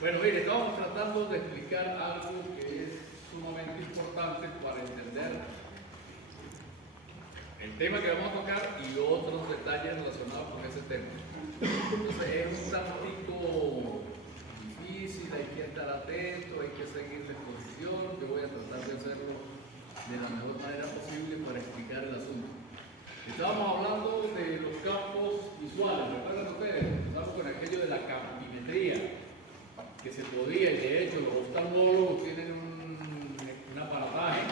Bueno, mire, estamos tratando de explicar algo que es sumamente importante para entender el tema que vamos a tocar y otros detalles relacionados con ese tema. Entonces es un tantico difícil, hay que estar atento, hay que seguir la exposición. Yo voy a tratar de hacerlo de la mejor manera posible para explicar el asunto. Estábamos hablando de los campos visuales, ¿recuerdan ustedes? Estamos con aquello de la campimetría, que se podía, y de hecho los oftalmólogos tienen un aparataje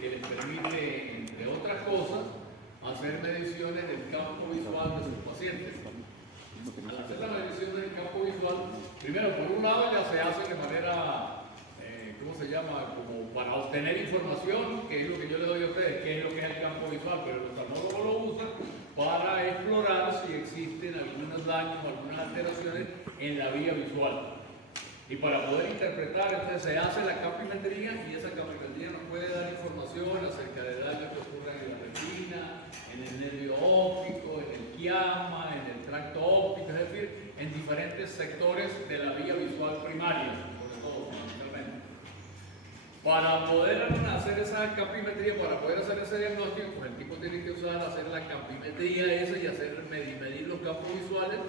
que les permite, entre otras cosas, hacer mediciones del campo visual de sus pacientes. Al hacer la medición del campo visual, primero, por un lado ya se hace de manera, ¿cómo se llama? Como para obtener información, que es lo que yo le doy a ustedes, qué es lo que es el campo visual, pero el oftalmólogo lo usa para explorar si existen algunos daños, algunas alteraciones en la vía visual. Y para poder interpretar, entonces se hace la campimetría, y esa campimetría nos puede dar información acerca de daños que ocurren en la retina, en el nervio óptico, en el quiasma, en el tracto óptico, es decir, en diferentes sectores de la vía visual primaria, sobre todo, fundamentalmente. Para poder hacer esa campimetría, para poder hacer ese diagnóstico, pues el tipo tiene que hacer la campimetría esa y medir los campos visuales.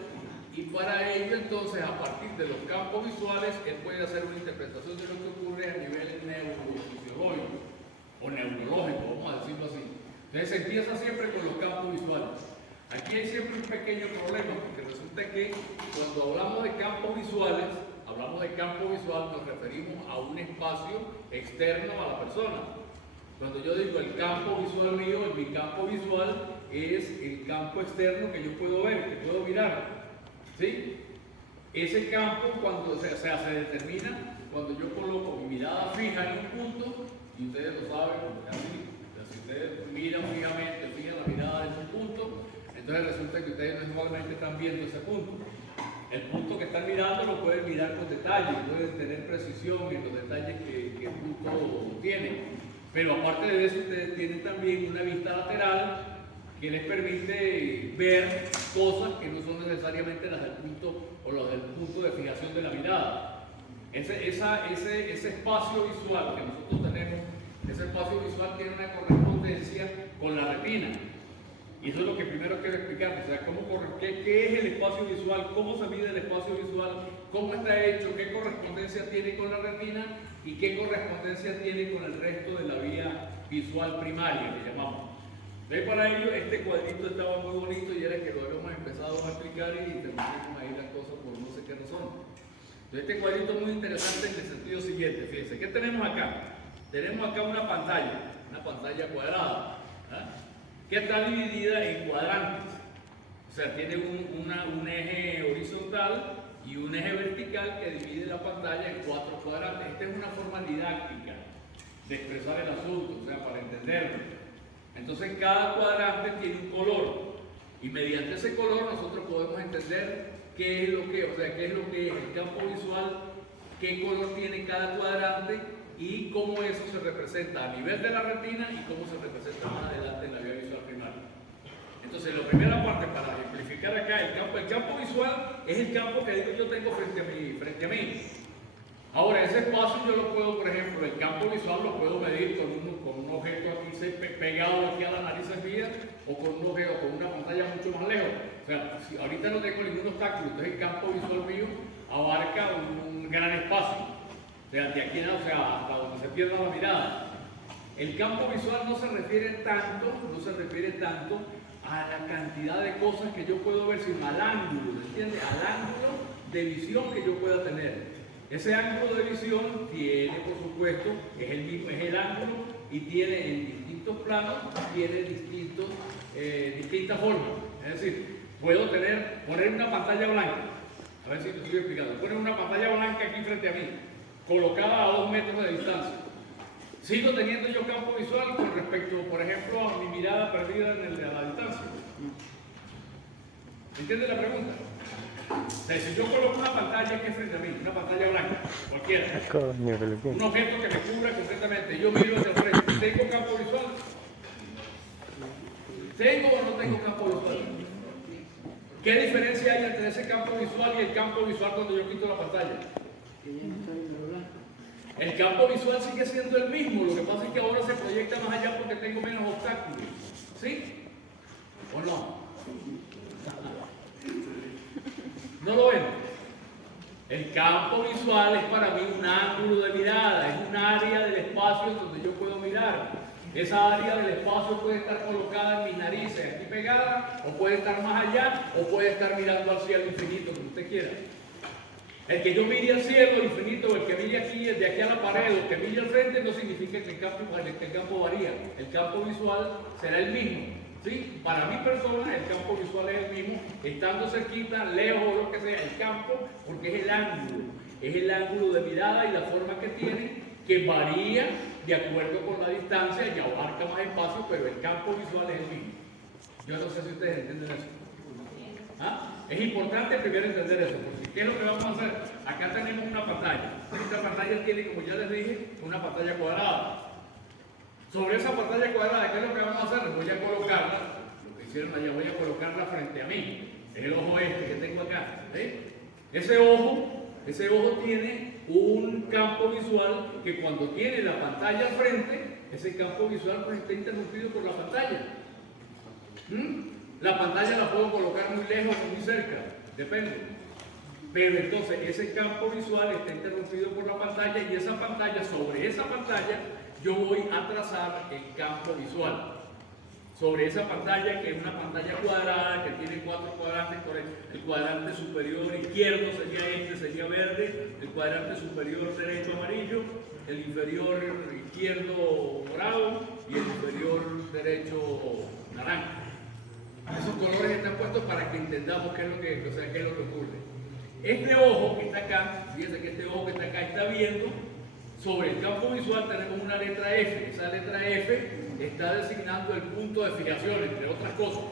Y para ello, entonces, a partir de los campos visuales, él puede hacer una interpretación de lo que ocurre a nivel neurofisiológico o neurológico, vamos a decirlo así. Entonces, se empieza siempre con los campos visuales. Aquí hay siempre un pequeño problema, porque resulta que cuando hablamos de campos visuales, hablamos de campo visual, nos referimos a un espacio externo a la persona. Cuando yo digo el campo visual mío, mi campo visual es el campo externo que yo puedo ver, que puedo mirar. ¿Sí? Ese campo, cuando se determina cuando yo coloco mi mirada fija en un punto, y ustedes lo saben, si ustedes miran fijamente, fijan la mirada en un punto, entonces resulta que ustedes no solamente están viendo ese punto. El punto que están mirando lo pueden mirar con detalle, pueden tener precisión en los detalles que el punto tiene. Pero aparte de eso, ustedes tienen también una vista lateral que les permite ver cosas que no son necesariamente las del punto o los del punto de fijación de la mirada. Ese espacio visual que nosotros tenemos, ese espacio visual tiene una correspondencia con la retina. Y eso es lo que primero quiero explicar, o sea, qué es el espacio visual, cómo se mide el espacio visual, cómo está hecho, qué correspondencia tiene con la retina y qué correspondencia tiene con el resto de la vía visual primaria, que llamamos. Entonces, para ello, este cuadrito estaba muy bonito y era que lo habíamos empezado a explicar y terminamos ahí las cosas por no sé qué razón. Entonces, este cuadrito es muy interesante en el sentido siguiente. Fíjense, ¿qué tenemos acá? Tenemos acá una pantalla cuadrada, que está dividida en cuadrantes. O sea, tiene un eje horizontal y un eje vertical que divide la pantalla en 4 cuadrantes. Esta es una forma didáctica de expresar el asunto, o sea, para entenderlo. Entonces cada cuadrante tiene un color y mediante ese color nosotros podemos entender qué es lo que es el campo visual, qué color tiene cada cuadrante y cómo eso se representa a nivel de la retina y cómo se representa más adelante en la vía visual primaria. Entonces la primera parte, para ejemplificar acá, el campo visual es el campo que yo tengo frente a mí. Ahora, ese espacio yo lo puedo, por ejemplo, el campo visual lo puedo medir con un objeto aquí pegado aquí a la nariz mía, o con un objeto, con una pantalla mucho más lejos. O sea, si ahorita no tengo ningún obstáculo, entonces el campo visual mío abarca un gran espacio. O sea, de aquí hasta donde se pierda la mirada. El campo visual no se refiere tanto a la cantidad de cosas que yo puedo ver, sino al ángulo, ¿entiendes? Al ángulo de visión que yo pueda tener. Ese ángulo de visión tiene, por supuesto, es el ángulo y tiene en distintos planos, tiene distintas formas. Es decir, puedo poner una pantalla blanca, a ver si te estoy explicando, poner una pantalla blanca aquí frente a mí, colocada a 2 metros de distancia. Sigo teniendo yo campo visual con respecto, por ejemplo, a mi mirada perdida a la distancia. ¿Entiendes la pregunta? O sea, si yo coloco una pantalla aquí frente a mí, una pantalla blanca, cualquiera, un objeto que me cubra completamente, yo miro hacia frente, ¿tengo campo visual? ¿Tengo o no tengo campo visual? ¿Qué diferencia hay entre ese campo visual y el campo visual cuando yo quito la pantalla? El campo visual sigue siendo el mismo, lo que pasa es que ahora se proyecta más allá porque tengo menos obstáculos. ¿Sí? ¿O no? ¿No lo ven? El campo visual es para mí un ángulo de mirada, es un área del espacio donde yo puedo mirar. Esa área del espacio puede estar colocada en mis narices, aquí pegada, o puede estar más allá, o puede estar mirando al cielo infinito, como usted quiera. El que yo mire al cielo infinito, o el que mire aquí, de aquí a la pared, o el que mire al frente, no significa que el campo varía. El campo visual será el mismo. ¿Sí? Para mi persona, el campo visual es el mismo, estando cerquita, lejos o lo que sea, el campo, porque es el ángulo de mirada y la forma que tiene, que varía de acuerdo con la distancia y abarca más espacio, pero el campo visual es el mismo. Yo no sé si ustedes entienden eso. ¿Ah? Es importante primero entender eso, porque ¿qué es lo que vamos a hacer? Acá tenemos una pantalla. Esta pantalla tiene, como ya les dije, una pantalla cuadrada. Sobre esa pantalla cuadrada, ¿qué es lo que vamos a hacer? Voy a colocarla, lo que hicieron allá, voy a colocarla frente a mí. Es el ojo este que tengo acá. ¿Sí? Ese ojo tiene un campo visual que cuando tiene la pantalla al frente, ese campo visual pues está interrumpido por la pantalla. La pantalla la puedo colocar muy lejos o muy cerca, depende. Pero entonces ese campo visual está interrumpido por la pantalla y esa pantalla, sobre esa pantalla, yo voy a trazar el campo visual. Sobre esa pantalla, que es una pantalla cuadrada, que tiene 4 cuadrantes, el cuadrante superior izquierdo sería verde, el cuadrante superior derecho amarillo, el inferior izquierdo morado y el inferior derecho naranja. Esos colores están puestos para que entendamos qué es lo que ocurre. Este ojo que está acá, fíjense que este ojo que está acá está viendo. Sobre el campo visual tenemos una letra F. Esa letra F está designando el punto de fijación, entre otras cosas.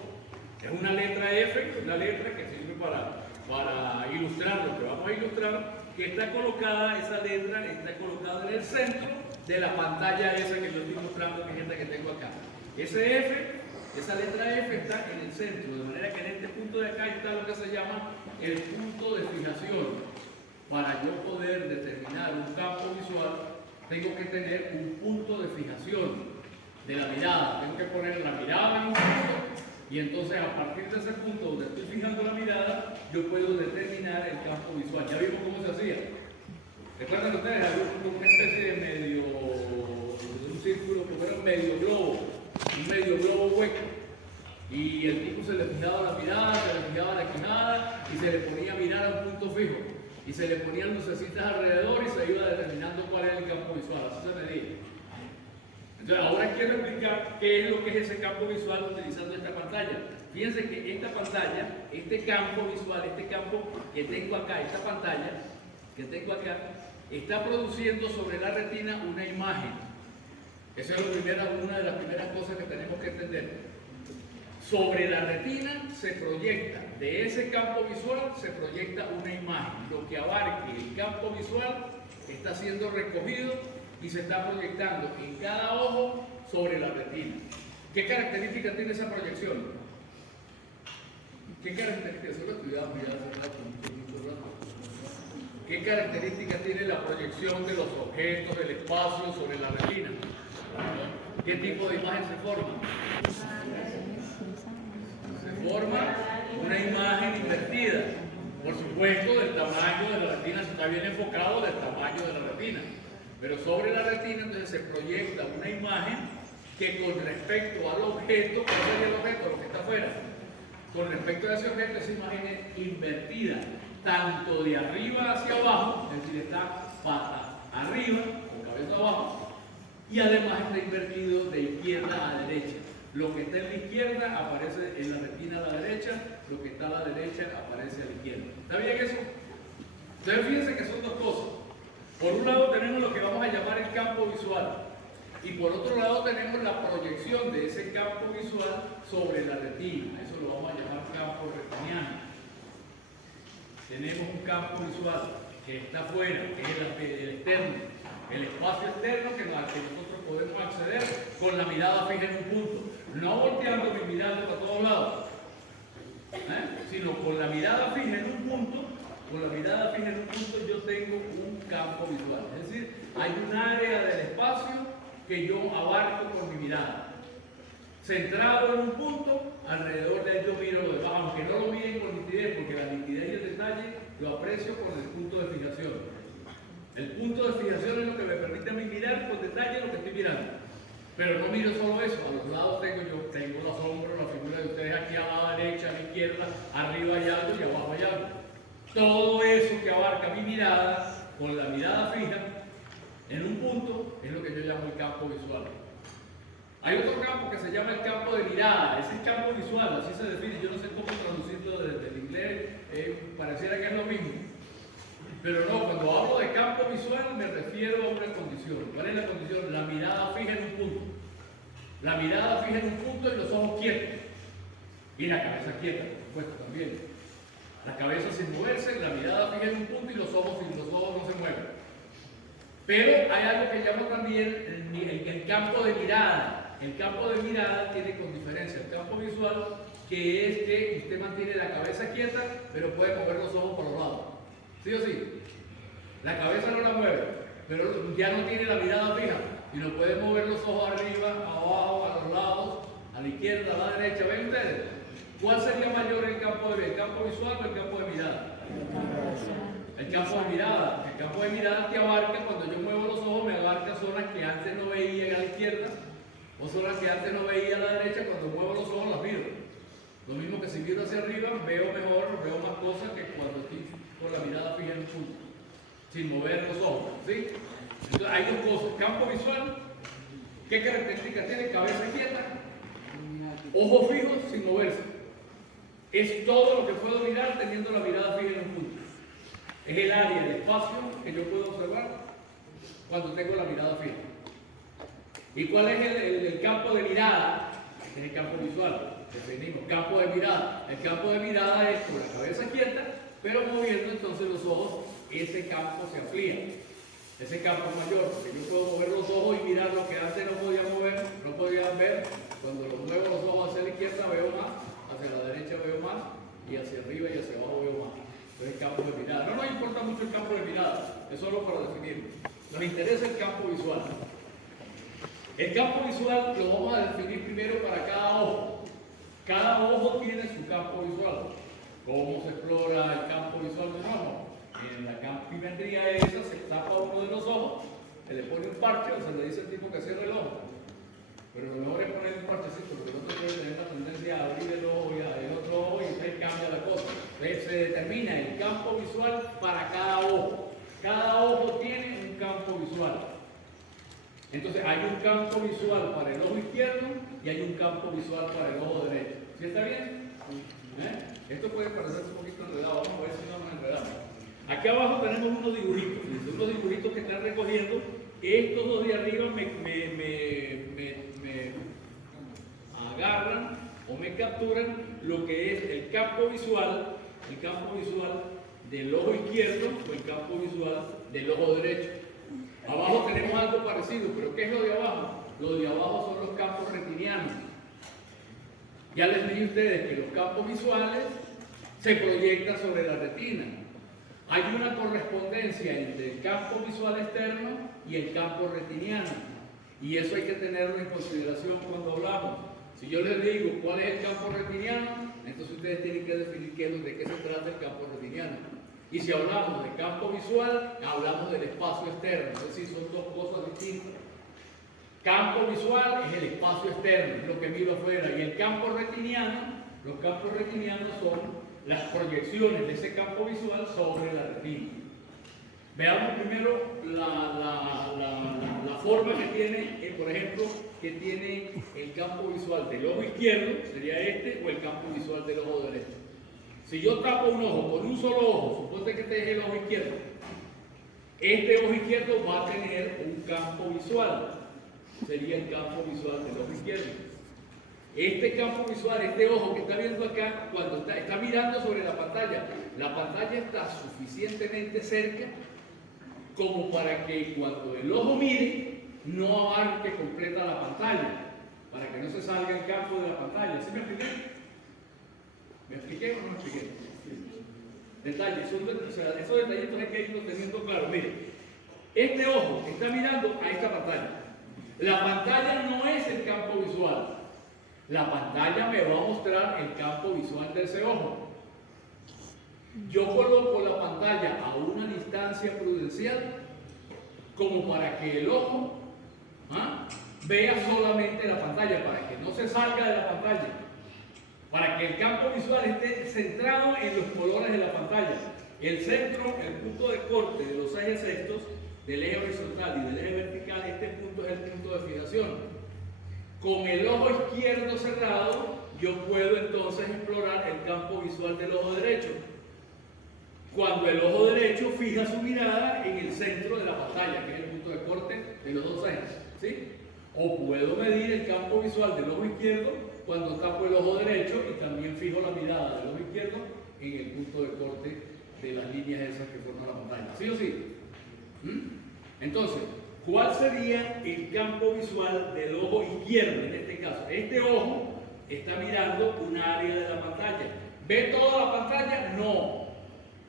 Es una letra F, una letra que sirve para ilustrar lo que vamos a ilustrar, que está colocada, esa letra está colocada en el centro de la pantalla esa que les estoy mostrando, que es esta que tengo acá. Ese F, esa letra F está en el centro, de manera que en este punto de acá está lo que se llama el punto de fijación. Para yo poder determinar un campo visual, tengo que tener un punto de fijación de la mirada. Tengo que poner la mirada en un punto y entonces a partir de ese punto donde estoy fijando la mirada, yo puedo determinar el campo visual. Ya vimos cómo se hacía. ¿Recuerdan ustedes? Había una especie de un círculo que fuera un medio globo hueco. Y el tipo se le fijaba la mirada, se le fijaba la quijada y se le ponía a mirar a un punto fijo. Y se le ponían lucecitas alrededor y se iba determinando cuál era el campo visual, así se medía. Entonces ahora quiero explicar qué es lo que es ese campo visual utilizando esta pantalla. Fíjense que esta pantalla, este campo visual, este campo que tengo acá, esta pantalla que tengo acá, está produciendo sobre la retina una imagen. Esa es una de las primeras cosas que tenemos que entender. Sobre la retina se proyecta, de ese campo visual se proyecta una imagen. Lo que abarque el campo visual está siendo recogido y se está proyectando en cada ojo sobre la retina. ¿Qué características tiene esa proyección? ¿Qué características? ¿Qué características tiene la proyección de los objetos, del espacio sobre la retina? ¿Qué tipo de imagen se forma? Se forma una imagen invertida, por supuesto del tamaño de la retina, si está bien enfocado, del tamaño de la retina, pero sobre la retina entonces se proyecta una imagen que con respecto al objeto, ¿cuál sería el objeto? Lo que está afuera, con respecto a ese objeto, esa imagen es invertida, tanto de arriba hacia abajo, es decir, está pata arriba o cabeza abajo, y además está invertido de izquierda a derecha. Lo que está en la izquierda aparece en la retina a la derecha, lo que está a la derecha aparece a la izquierda. ¿Está bien eso? Entonces fíjense que son dos cosas. Por un lado tenemos lo que vamos a llamar el campo visual y por otro lado tenemos la proyección de ese campo visual sobre la retina. Eso lo vamos a llamar campo retiniano. Tenemos un campo visual que está afuera, que es el externo, el espacio externo que nosotros podemos acceder con la mirada fija en un punto. No volteando mi mirada para todos lados, sino con la mirada fija en un punto. Con la mirada fija en un punto yo tengo un campo visual. Es decir, hay un área del espacio que yo abarco con mi mirada. Centrado en un punto, alrededor de él yo miro lo demás, aunque no lo miren con nitidez, porque la nitidez y el detalle lo aprecio con el punto de fijación. El punto de fijación es lo que me permite a mí mirar con detalle lo que estoy mirando. Pero no miro solo eso, a los lados tengo los hombros, la figura de ustedes aquí a la derecha, a la izquierda, arriba hay algo y abajo hay algo. Todo eso que abarca mi mirada, con la mirada fija, en un punto, es lo que yo llamo el campo visual. Hay otro campo que se llama el campo de mirada, ese es el campo visual, así se define, yo no sé cómo traducirlo desde el inglés, pareciera que es lo mismo. Pero no, cuando hablo de campo visual me refiero a una condición. ¿Cuál es la condición? La mirada fija en un punto. La mirada fija en un punto y los ojos quietos. Y la cabeza quieta, por supuesto, también. La cabeza sin moverse, la mirada fija en un punto y los ojos no se mueven. Pero hay algo que llamo también el campo de mirada. El campo de mirada tiene con diferencia el campo visual, que es que usted mantiene la cabeza quieta, pero puede mover los ojos por los lados. ¿Sí o sí? La cabeza no la mueve, pero ya no tiene la mirada fija y no puede mover los ojos arriba, abajo, a los lados, a la izquierda, a la derecha. ¿Ven ustedes? ¿Cuál sería mayor el campo visual o el campo de mirada? El campo de mirada. El campo de mirada te abarca, cuando yo muevo los ojos, me abarca zonas que antes no veía a la izquierda o zonas que antes no veía a la derecha. Cuando muevo los ojos las miro. Lo mismo que si miro hacia arriba, veo mejor, veo más cosas que cuando estoy con la mirada fija en un punto, sin mover los ojos. ¿Sí? Entonces hay dos cosas. Campo visual, ¿qué características tiene? Cabeza quieta, ojos fijos sin moverse. Es todo lo que puedo mirar teniendo la mirada fija en un punto. Es el área, el espacio que yo puedo observar cuando tengo la mirada fija. ¿Y cuál es el campo de mirada? Es el campo visual. Definimos campo de mirada. El campo de mirada es con la cabeza quieta, pero moviendo entonces los ojos, ese campo se amplía. Ese campo es mayor, porque yo puedo mover los ojos y mirar lo que antes no podía mover, no podía ver. Cuando los muevo los ojos hacia la izquierda veo más, hacia la derecha veo más, y hacia arriba y hacia abajo veo más. Entonces el campo de mirada. No nos importa mucho el campo de mirada, es solo para definirlo. Nos interesa el campo visual. El campo visual lo vamos a definir primero para cada ojo. Cada ojo tiene su campo visual. ¿Cómo se explora el campo visual de un ojo? En la campimetría esa se tapa uno de los ojos, se le pone un parche o se le dice al tipo que cierre el ojo. Pero lo mejor es poner un parchecito, porque no te puede tener la tendencia a abrir el ojo y a el otro ojo y entonces cambia la cosa. Entonces se determina el campo visual para cada ojo. Cada ojo tiene un campo visual. Entonces hay un campo visual para el ojo izquierdo y hay un campo visual para el ojo derecho. ¿Sí está bien? Esto puede parecer un poquito enredado, vamos a ver si no nos enredamos. Aquí abajo tenemos unos dibujitos que están recogiendo. Estos dos de arriba me agarran o me capturan lo que es el campo visual del ojo izquierdo o el campo visual del ojo derecho. Abajo tenemos algo parecido, pero ¿qué es lo de abajo? Lo de abajo son los campos retinianos. Ya les dije a ustedes que los campos visuales se proyectan sobre la retina. Hay una correspondencia entre el campo visual externo y el campo retiniano. Y eso hay que tenerlo en consideración cuando hablamos. Si yo les digo cuál es el campo retiniano, entonces ustedes tienen que definir de qué se trata el campo retiniano. Y si hablamos de campo visual, hablamos del espacio externo. Es decir, son dos cosas distintas. Campo visual es el espacio externo, es lo que miro afuera. Y el campo retiniano, los campos retinianos son las proyecciones de ese campo visual sobre la retina. Veamos primero la forma que tiene, por ejemplo, que tiene el campo visual del ojo izquierdo, sería este, o el campo visual del ojo derecho. Si yo tapo un ojo con un solo ojo, suponte que este es el ojo izquierdo, este ojo izquierdo va a tener un campo visual, sería el campo visual del ojo izquierdo. Este campo visual, este ojo que está viendo acá, cuando está mirando sobre la pantalla está suficientemente cerca como para que cuando el ojo mire, no abarque completa la pantalla, para que no se salga el campo de la pantalla. ¿Sí me expliqué? ¿Me expliqué o no me expliqué? Detalles, esos detallitos hay que irlos teniendo claro. Mire, Este ojo está mirando a esta pantalla. La pantalla no es el campo visual. La pantalla me va a mostrar el campo visual de ese ojo. Yo coloco la pantalla a una distancia prudencial como para que el ojo vea solamente la pantalla, para que no se salga de la pantalla, para que el campo visual esté centrado en los colores de la pantalla. El centro, el punto de corte de los ejes sextos, del eje horizontal y del eje vertical, este punto es el punto de fijación. Con el ojo izquierdo cerrado, yo puedo entonces explorar el campo visual del ojo derecho. Cuando el ojo derecho fija su mirada en el centro de la pantalla, que es el punto de corte de los dos ejes, ¿sí? O puedo medir el campo visual del ojo izquierdo cuando tapo el ojo derecho y también fijo la mirada del ojo izquierdo en el punto de corte de las líneas esas que forman la pantalla. ¿Sí o sí? Entonces, ¿cuál sería el campo visual del ojo izquierdo en este caso? Este ojo está mirando un área de la pantalla. ¿Ve toda la pantalla? No.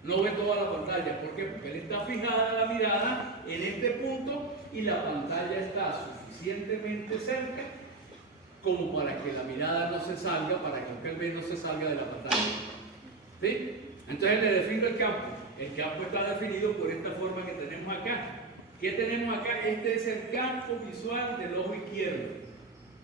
No ve toda la pantalla. ¿Por qué? Porque él está fijada la mirada en este punto y la pantalla está suficientemente cerca como para que la mirada no se salga, para que lo que él ve no se salga de la pantalla. ¿Sí? Entonces le defino el campo. El campo está definido por esta forma que tenemos acá. ¿Qué tenemos acá? Este es el campo visual del ojo izquierdo.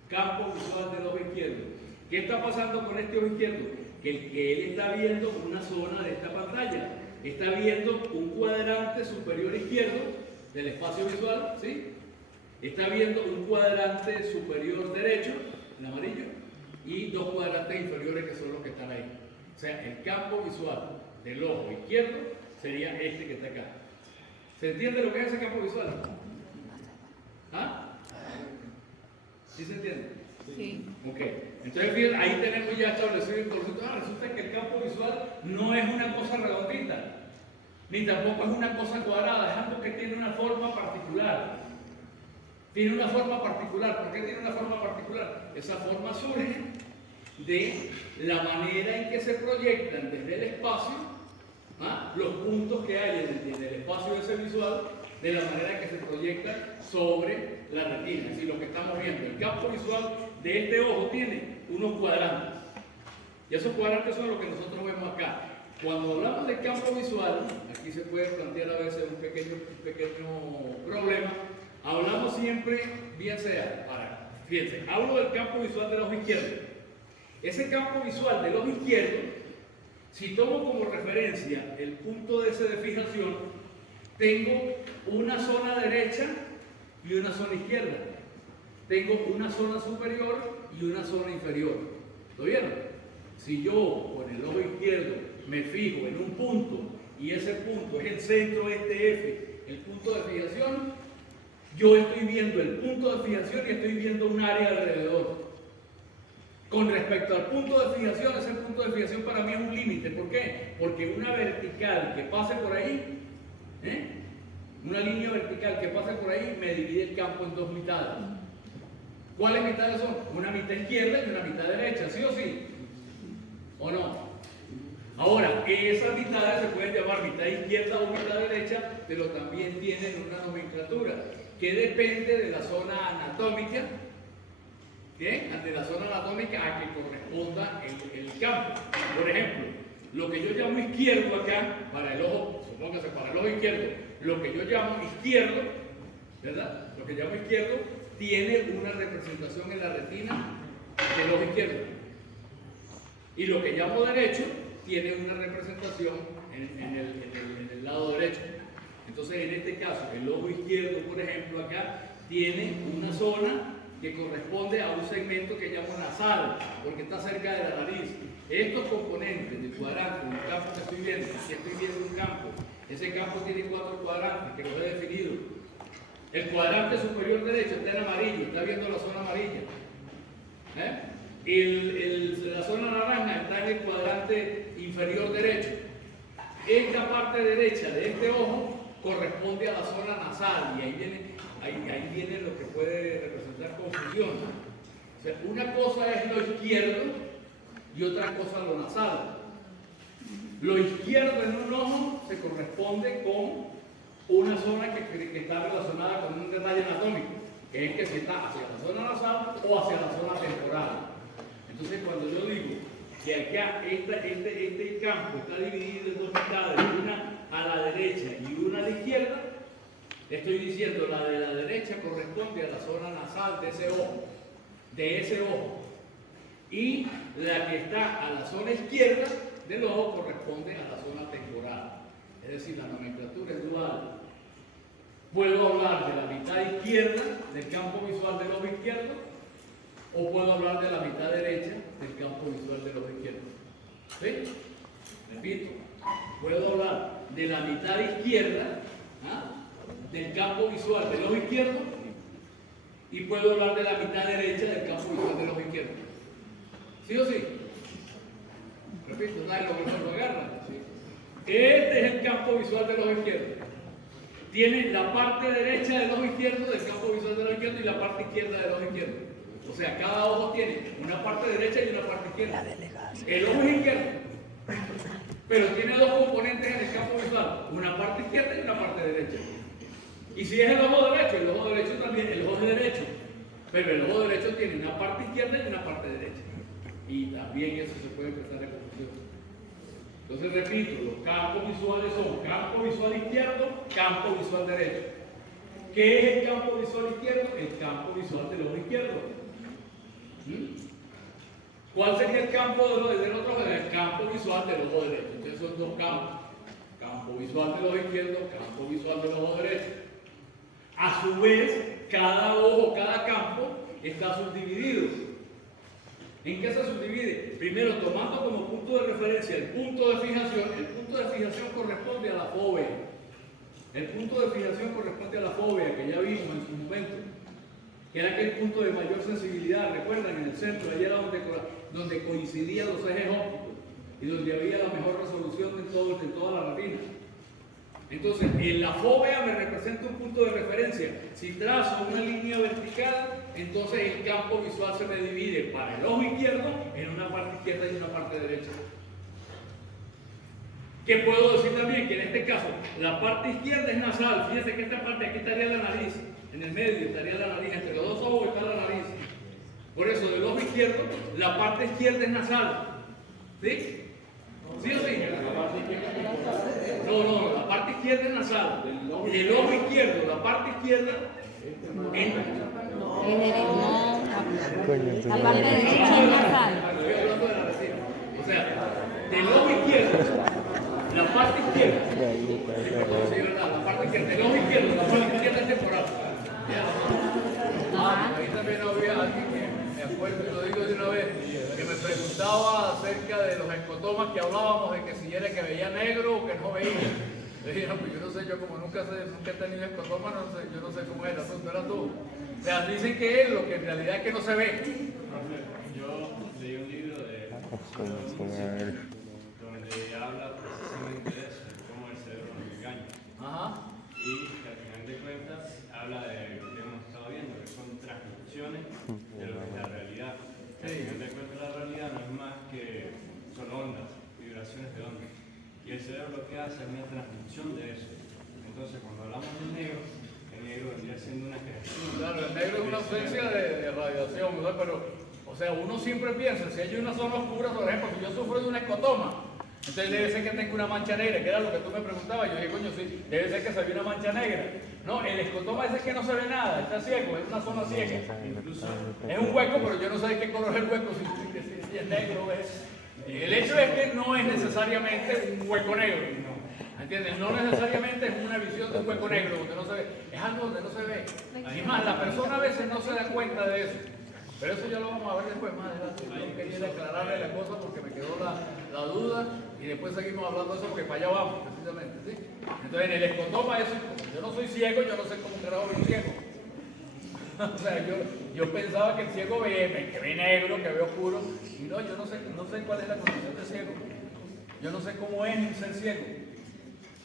Campo visual del ojo izquierdo. ¿Qué está pasando con este ojo izquierdo? Que él está viendo una zona de esta pantalla. Está viendo un cuadrante superior izquierdo del espacio visual, ¿sí? Está viendo un cuadrante superior derecho, en amarillo, y dos cuadrantes inferiores que son los que están ahí. O sea, el campo visual del ojo izquierdo sería este que está acá. ¿Se entiende lo que es ese campo visual? ¿Ah? ¿Sí se entiende? Sí. Ok. Entonces, bien, ahí tenemos ya establecido el concepto. Resulta que el campo visual no es una cosa redondita, ni tampoco es una cosa cuadrada, es algo que tiene una forma particular. Tiene una forma particular. ¿Por qué tiene una forma particular? Esa forma surge de la manera en que se proyectan desde el espacio los puntos que hay en el espacio de ese visual, de la manera que se proyectan sobre la retina. Es decir, lo que estamos viendo, el campo visual de este ojo tiene unos cuadrantes. Y esos cuadrantes son los que nosotros vemos acá. Cuando hablamos de campo visual, aquí se puede plantear a veces un pequeño problema. Hablamos siempre, bien sea, fíjense, hablo del campo visual del ojo izquierdo. Ese campo visual del ojo izquierdo, si tomo como referencia el punto de ese de fijación, tengo una zona derecha y una zona izquierda. Tengo una zona superior y una zona inferior. ¿Lo vieron? Si yo con el ojo izquierdo me fijo en un punto y ese punto es el centro, este F, el punto de fijación, yo estoy viendo el punto de fijación y estoy viendo un área alrededor. Con respecto al punto de fijación, ese punto de fijación para mí es un límite. ¿Por qué? Porque una vertical que pase por ahí, una línea vertical que pase por ahí, me divide el campo en dos mitades. ¿Cuáles mitades son? Una mitad izquierda y una mitad derecha, ¿sí o sí? ¿O no? Ahora, esas mitades se pueden llamar mitad izquierda o mitad derecha, pero también tienen una nomenclatura que depende de la zona anatómica, ¿qué? De la zona anatómica a que corresponda el campo. Por ejemplo, lo que yo llamo izquierdo acá, para el ojo, supóngase para el ojo izquierdo, lo que yo llamo izquierdo, ¿verdad? Lo que llamo izquierdo tiene una representación en la retina del ojo izquierdo. Y lo que llamo derecho tiene una representación en el lado derecho. Entonces, en este caso, el ojo izquierdo, por ejemplo, acá tiene una zona que corresponde a un segmento que llamo nasal, porque está cerca de la nariz. Estos componentes del cuadrante, del campo que estoy viendo, aquí estoy viendo un campo, ese campo tiene 4 cuadrantes que los he definido. El cuadrante superior derecho está en amarillo, está viendo la zona amarilla. La zona naranja está en el cuadrante inferior derecho. Esta parte derecha de este ojo corresponde a la zona nasal y ahí viene lo que puede representar confusión. O sea, una cosa es lo izquierdo y otra cosa lo nasal. Lo izquierdo en un ojo se corresponde con una zona que está relacionada con un detalle anatómico, que es que si está hacia la zona nasal o hacia la zona temporal. Entonces, cuando yo digo que acá este campo está dividido en dos mitades, una a la derecha y una a la izquierda, estoy diciendo la de la derecha corresponde a la zona nasal de ese ojo, y la que está a la zona izquierda del ojo corresponde a la zona temporal. Es decir, la nomenclatura es dual. Puedo hablar de la mitad izquierda del campo visual del ojo izquierdo, o puedo hablar de la mitad derecha del campo visual del ojo izquierdo. ¿Sí? Repito, puedo hablar de la mitad izquierda del campo visual del ojo izquierdo, y puedo hablar de la mitad derecha del campo visual del ojo izquierdo. ¿Sí o sí? Repito, nadie lo agarra. ¿Sí? Este es el campo visual del ojo izquierdo. Tiene la parte derecha del ojo izquierdo del campo visual del ojo izquierdo y la parte izquierda del ojo izquierdo. O sea, cada ojo tiene una parte derecha y una parte izquierda. El ojo es izquierdo, pero tiene dos componentes en el campo visual, una parte izquierda y una parte derecha. Y si es el ojo derecho también, el ojo es derecho, pero el ojo derecho tiene una parte izquierda y una parte derecha. Y también eso se puede prestar de confusión. Entonces repito, los campos visuales son campo visual izquierdo, campo visual derecho. ¿Qué es el campo visual izquierdo? El campo visual del ojo izquierdo. ¿Cuál sería el campo del otro ojo? El campo visual del ojo derecho. Entonces son dos campos. Campo visual del ojo izquierdo, campo visual del ojo derecho. A su vez, cada ojo, cada campo está subdividido. ¿En qué se subdivide? Primero, tomando como punto de referencia el punto de fijación. El punto de fijación corresponde a la fóvea. El punto de fijación corresponde a la fóvea, que ya vimos en su momento, que era aquel punto de mayor sensibilidad. Recuerdan, en el centro, allá era donde coincidían los ejes ópticos y donde había la mejor resolución de toda la retina. Entonces, en la fóvea me representa un punto de referencia. Si trazo una línea vertical, entonces el campo visual se me divide para el ojo izquierdo en una parte izquierda y una parte derecha. ¿Qué puedo decir también? Que en este caso, la parte izquierda es nasal. Fíjense que esta parte, aquí estaría la nariz. En el medio estaría la nariz. Entre los dos ojos está la nariz. Por eso, del ojo izquierdo, la parte izquierda es nasal. ¿Sí? ¿Sí o sí? No, la parte izquierda es nasal. Del ojo izquierdo, la parte izquierda es La parte derecha es nasal. O sea, del ojo izquierdo, la parte izquierda. Sí, ¿verdad? La parte izquierda, del ojo izquierdo, la parte izquierda es temporal. Ahí también había alguien que me acuerdo, y lo digo de una vez, que me preguntaba acerca de los escotomas que hablábamos, de que si era que veía negro o que no veía. Le dije, no, pues yo no sé, yo como nunca he tenido escotoma, no sé, yo no sé cómo es el asunto, era tú. O sea, dicen que es lo que en realidad es que no se ve. Yo leí un libro de donde habla precisamente de eso, de cómo el cerebro nos engaña. Ajá. Y que al final de cuentas habla de lo que hemos estado viendo, que son transcripciones de lo que es la realidad. Al final de cuentas la realidad no es más que son ondas, vibraciones de ondas. Y el cerebro lo que hace es una transmisión de eso. Entonces cuando hablamos del negro, el negro vendría siendo una creación. Claro, el negro es una ausencia de radiación, ¿verdad? Pero, o sea, uno siempre piensa, si hay una zona oscura, por ejemplo, si yo sufro de una escotoma, entonces debe ser que tengo una mancha negra, que era lo que tú me preguntabas. Yo dije, coño, sí, debe ser que se ve una mancha negra. No, el escotoma ese es que no se ve nada, está ciego, es una zona ciega. Incluso es un hueco, pero yo no sé de qué color es el hueco, si es negro o es. El hecho es que no es necesariamente un hueco negro, ¿entiendes? No necesariamente es una visión de un hueco negro donde no se ve, es algo donde no se ve. Y más, la persona a veces no se da cuenta de eso. Pero eso ya lo vamos a ver después más adelante. Yo quería aclararle la cosa porque me quedó la duda y después seguimos hablando de eso porque para allá vamos, precisamente, ¿sí? Entonces en el escotoma eso, como yo no soy ciego, yo no sé cómo carajo veo ciego. O sea, yo pensaba que el ciego que ve negro, que ve oscuro, y no, yo no sé cuál es la condición de ciego. Yo no sé cómo es un ser ciego.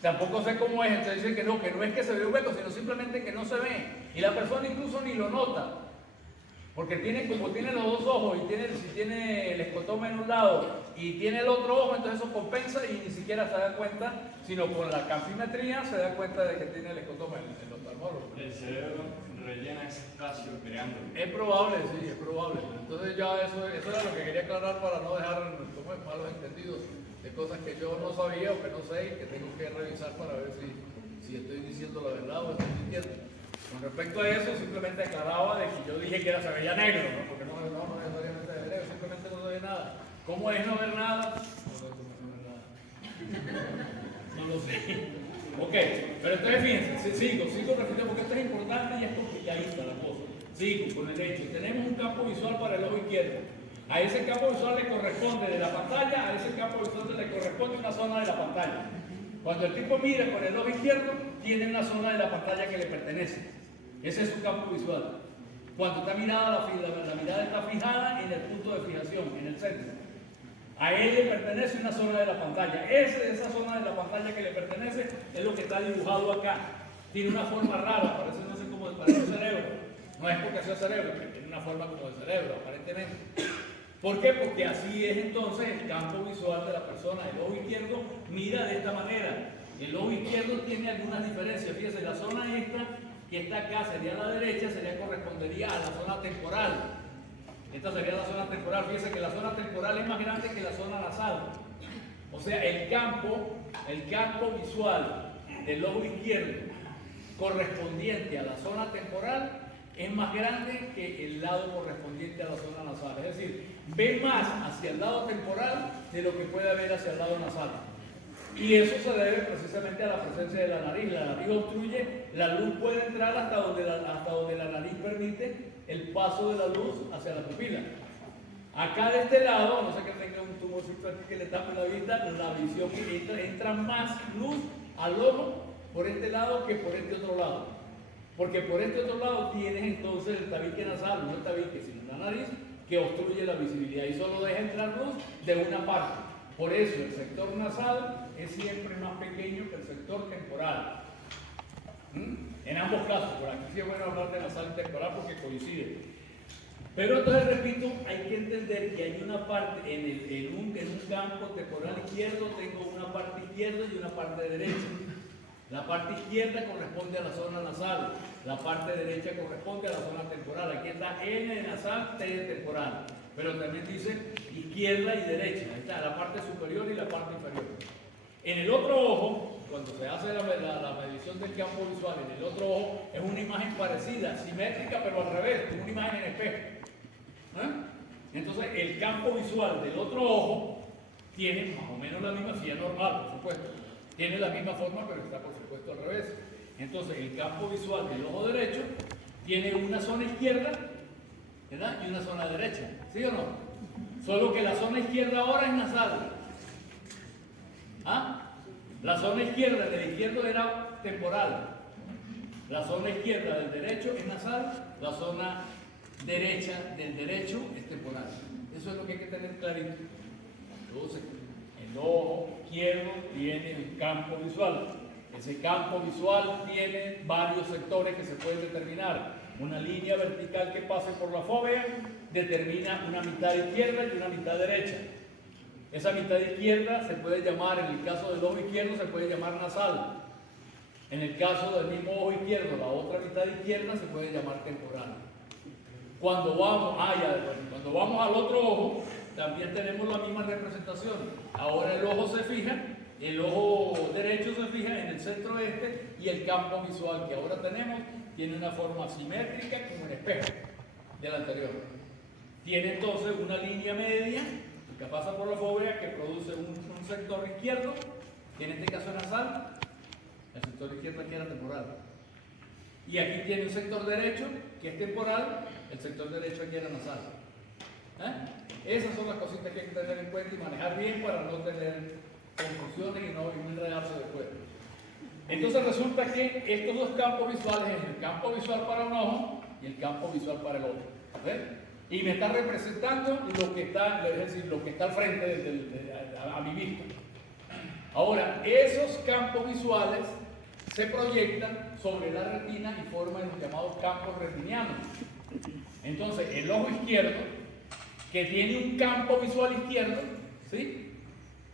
Tampoco sé cómo es, entonces dicen que no es que se ve un hueco, sino simplemente que no se ve. Y la persona incluso ni lo nota. Porque tiene, como tiene los dos ojos y tiene, si tiene el escotoma en un lado y tiene el otro ojo, entonces eso compensa y ni siquiera se da cuenta, sino con la campimetría se da cuenta de que tiene el escotoma en el oftalmólogo. El cerebro rellena ese espacio creando. Es probable, sí, es probable. Entonces ya eso era lo que quería aclarar para no dejar malos entendidos de cosas que yo no sabía o que no sé y que tengo que revisar para ver si estoy diciendo la verdad o estoy mintiendo. Con respecto a eso, simplemente aclaraba de que yo dije que se veía negro, ¿no? Porque no necesariamente se ve negro, simplemente no se ve nada. ¿Cómo es no ver nada? No sé cómo es no ver nada. No lo sé. Ok, pero entonces fíjense, sigo repitiendo porque esto es importante y es complicadita la cosa. Sigo con el hecho. Tenemos un campo visual para el ojo izquierdo. A ese campo visual le corresponde de la pantalla, a ese campo visual le corresponde una zona de la pantalla. Cuando el tipo mira con el ojo izquierdo, tiene una zona de la pantalla que le pertenece. Ese es su campo visual. Cuando está mirada, la mirada está fijada en el punto de fijación, en el centro. A él le pertenece una zona de la pantalla. Esa zona de la pantalla que le pertenece es lo que está dibujado acá. Tiene una forma rara, parece no sé cómo parece un cerebro. No es porque sea cerebro, porque tiene una forma como de cerebro, aparentemente. ¿Por qué? Porque así es entonces el campo visual de la persona. El ojo izquierdo mira de esta manera. El ojo izquierdo tiene algunas diferencias. Fíjense, la zona esta que está acá sería la derecha, correspondería a la zona temporal. Esta sería la zona temporal. Fíjense que la zona temporal es más grande que la zona nasal. O sea, el campo visual del ojo izquierdo correspondiente a la zona temporal es más grande que el lado correspondiente a la zona nasal. Es decir, ve más hacia el lado temporal de lo que puede ver hacia el lado nasal. Y eso se debe precisamente a la presencia de la nariz. La nariz obstruye, la luz puede entrar hasta donde la nariz permite el paso de la luz hacia la pupila. Acá de este lado, no sé que tenga un tumorcito aquí que le tape la vista, la visión entra más luz al ojo por este lado que por este otro lado. Porque por este otro lado tienes entonces el tabique nasal, no el tabique, sino la nariz, que obstruye la visibilidad y solo deja entrar luz de una parte. Por eso el sector nasal es siempre más pequeño que el sector temporal. En ambos casos, por aquí sí es bueno hablar de nasal y temporal porque coincide. Pero entonces, repito, hay que entender que hay una parte, en un campo temporal izquierdo tengo una parte izquierda y una parte derecha. La parte izquierda corresponde a la zona nasal, la parte derecha corresponde a la zona temporal. Aquí está N de nasal, T de temporal. Pero también dice izquierda y derecha. Ahí está la parte superior y la parte inferior. En el otro ojo, cuando se hace la medición del campo visual, en el otro ojo es una imagen parecida, simétrica, pero al revés, es una imagen en espejo. Entonces, el campo visual del otro ojo tiene más o menos la misma, si es normal, por supuesto. Tiene la misma forma, pero está por supuesto al revés. Entonces, el campo visual del ojo derecho tiene una zona izquierda, ¿verdad? Y una zona derecha, ¿sí o no? Solo que la zona izquierda ahora es nasal. La zona izquierda del izquierdo era temporal. La zona izquierda del derecho es nasal, la zona derecha del derecho es temporal. Eso es lo que hay que tener clarito. Entonces, el ojo izquierdo tiene un campo visual. Ese campo visual tiene varios sectores que se pueden determinar. Una línea vertical que pase por la fóvea determina una mitad izquierda y una mitad derecha. Esa mitad izquierda se puede llamar, en el caso del ojo izquierdo, se puede llamar nasal. En el caso del mismo ojo izquierdo, la otra mitad izquierda se puede llamar temporal. Cuando vamos al otro ojo, también tenemos la misma representación. Ahora el ojo se fija, el ojo derecho se fija en el centro este y el campo visual que ahora tenemos tiene una forma simétrica como un espejo del anterior. Tiene entonces una línea media que pasa por la fóvea que produce un sector izquierdo, que en este caso es nasal, el sector izquierdo aquí era temporal. Y aquí tiene un sector derecho que es temporal, el sector derecho aquí era nasal. Esas son las cositas que hay que tener en cuenta y manejar bien para no tener confusiones y no enredarse después. Entonces resulta que estos dos campos visuales es el campo visual para un ojo y el campo visual para el otro. Y me está representando lo que está, es decir, lo que está al frente a mi vista. Ahora, esos campos visuales se proyectan sobre la retina y forman los llamados campos retinianos. Entonces, el ojo izquierdo, que tiene un campo visual izquierdo, ¿sí?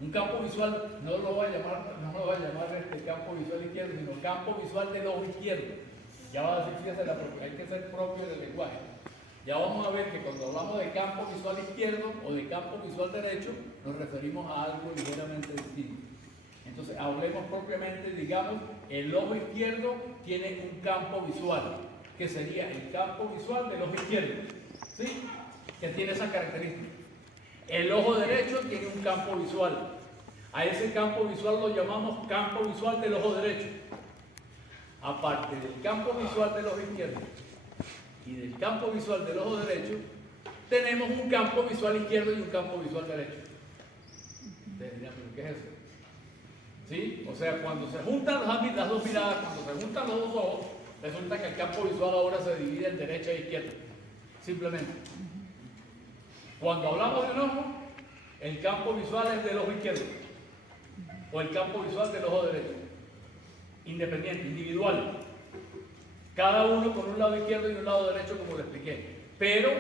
Un campo visual, no lo voy a llamar campo visual izquierdo, sino campo visual del ojo izquierdo. Ya va a decir, fíjese, hay que ser propio del lenguaje. Ya vamos a ver que cuando hablamos de campo visual izquierdo o de campo visual derecho, nos referimos a algo ligeramente distinto. Entonces, hablemos propiamente, digamos, el ojo izquierdo tiene un campo visual, que sería el campo visual del ojo izquierdo, ¿sí? Que tiene esa característica. El ojo derecho tiene un campo visual. A ese campo visual lo llamamos campo visual del ojo derecho. Aparte del campo visual del ojo izquierdo y del campo visual del ojo derecho, tenemos un campo visual izquierdo y un campo visual derecho. Ustedes dirán, ¿pero qué es eso? ¿Sí? O sea, cuando se juntan las dos miradas, cuando se juntan los dos ojos, resulta que el campo visual ahora se divide en derecha e izquierda. Simplemente. Cuando hablamos de un ojo, el campo visual es del ojo izquierdo o el campo visual del ojo derecho. Independiente, individual. Cada uno con un lado izquierdo y un lado derecho, como lo expliqué. Pero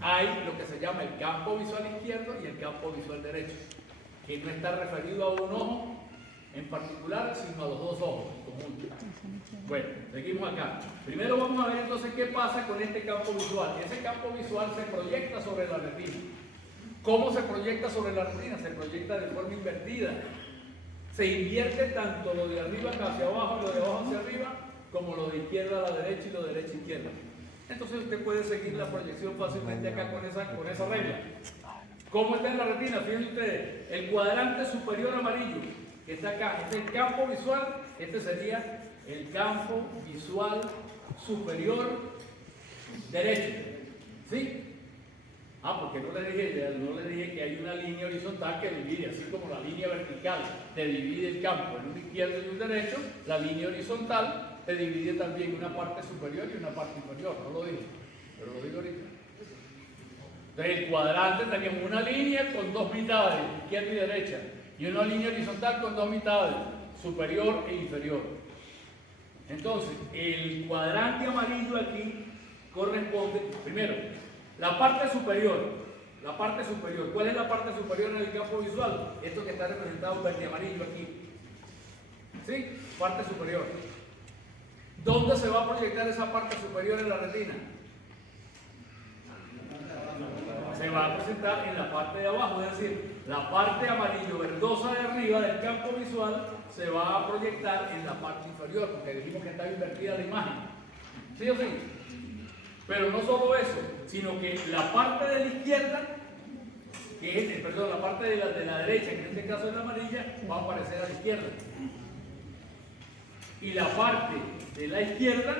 hay lo que se llama el campo visual izquierdo y el campo visual derecho, que no está referido a un ojo en particular, sino a los dos ojos en conjunto. Bueno, seguimos acá. Primero vamos a ver entonces qué pasa con este campo visual. Ese campo visual se proyecta sobre la retina. ¿Cómo se proyecta sobre la retina? Se proyecta de forma invertida. Se invierte tanto lo de arriba hacia abajo y lo de abajo hacia arriba, como lo de izquierda a la derecha y lo de derecha a izquierda. Entonces usted puede seguir la proyección fácilmente acá con esa regla. ¿Cómo está en la retina? Fíjense ustedes, el cuadrante superior amarillo que está acá, este es el campo visual, este sería el campo visual superior derecho. ¿Sí? Porque no le dije que hay una línea horizontal que divide, así como la línea vertical te divide el campo en un izquierdo y un derecho, la línea horizontal te divide también una parte superior y una parte inferior. No lo dije, pero lo digo ahorita. Entonces el cuadrante tenemos una línea con dos mitades, izquierda y derecha, y una línea horizontal con dos mitades, superior e inferior. Entonces, el cuadrante amarillo aquí corresponde, primero, la parte superior. ¿Cuál es la parte superior en el campo visual? Esto que está representado verde amarillo aquí. ¿Sí? Parte superior. ¿Dónde se va a proyectar esa parte superior en la retina? Se va a presentar en la parte de abajo, es decir, la parte amarillo verdosa de arriba del campo visual se va a proyectar en la parte inferior, porque dijimos que está invertida la imagen. ¿Sí o sí? Pero no solo eso, sino que la parte de la izquierda, la parte de la derecha, que en este caso es la amarilla, va a aparecer a la izquierda. Y la parte de la izquierda,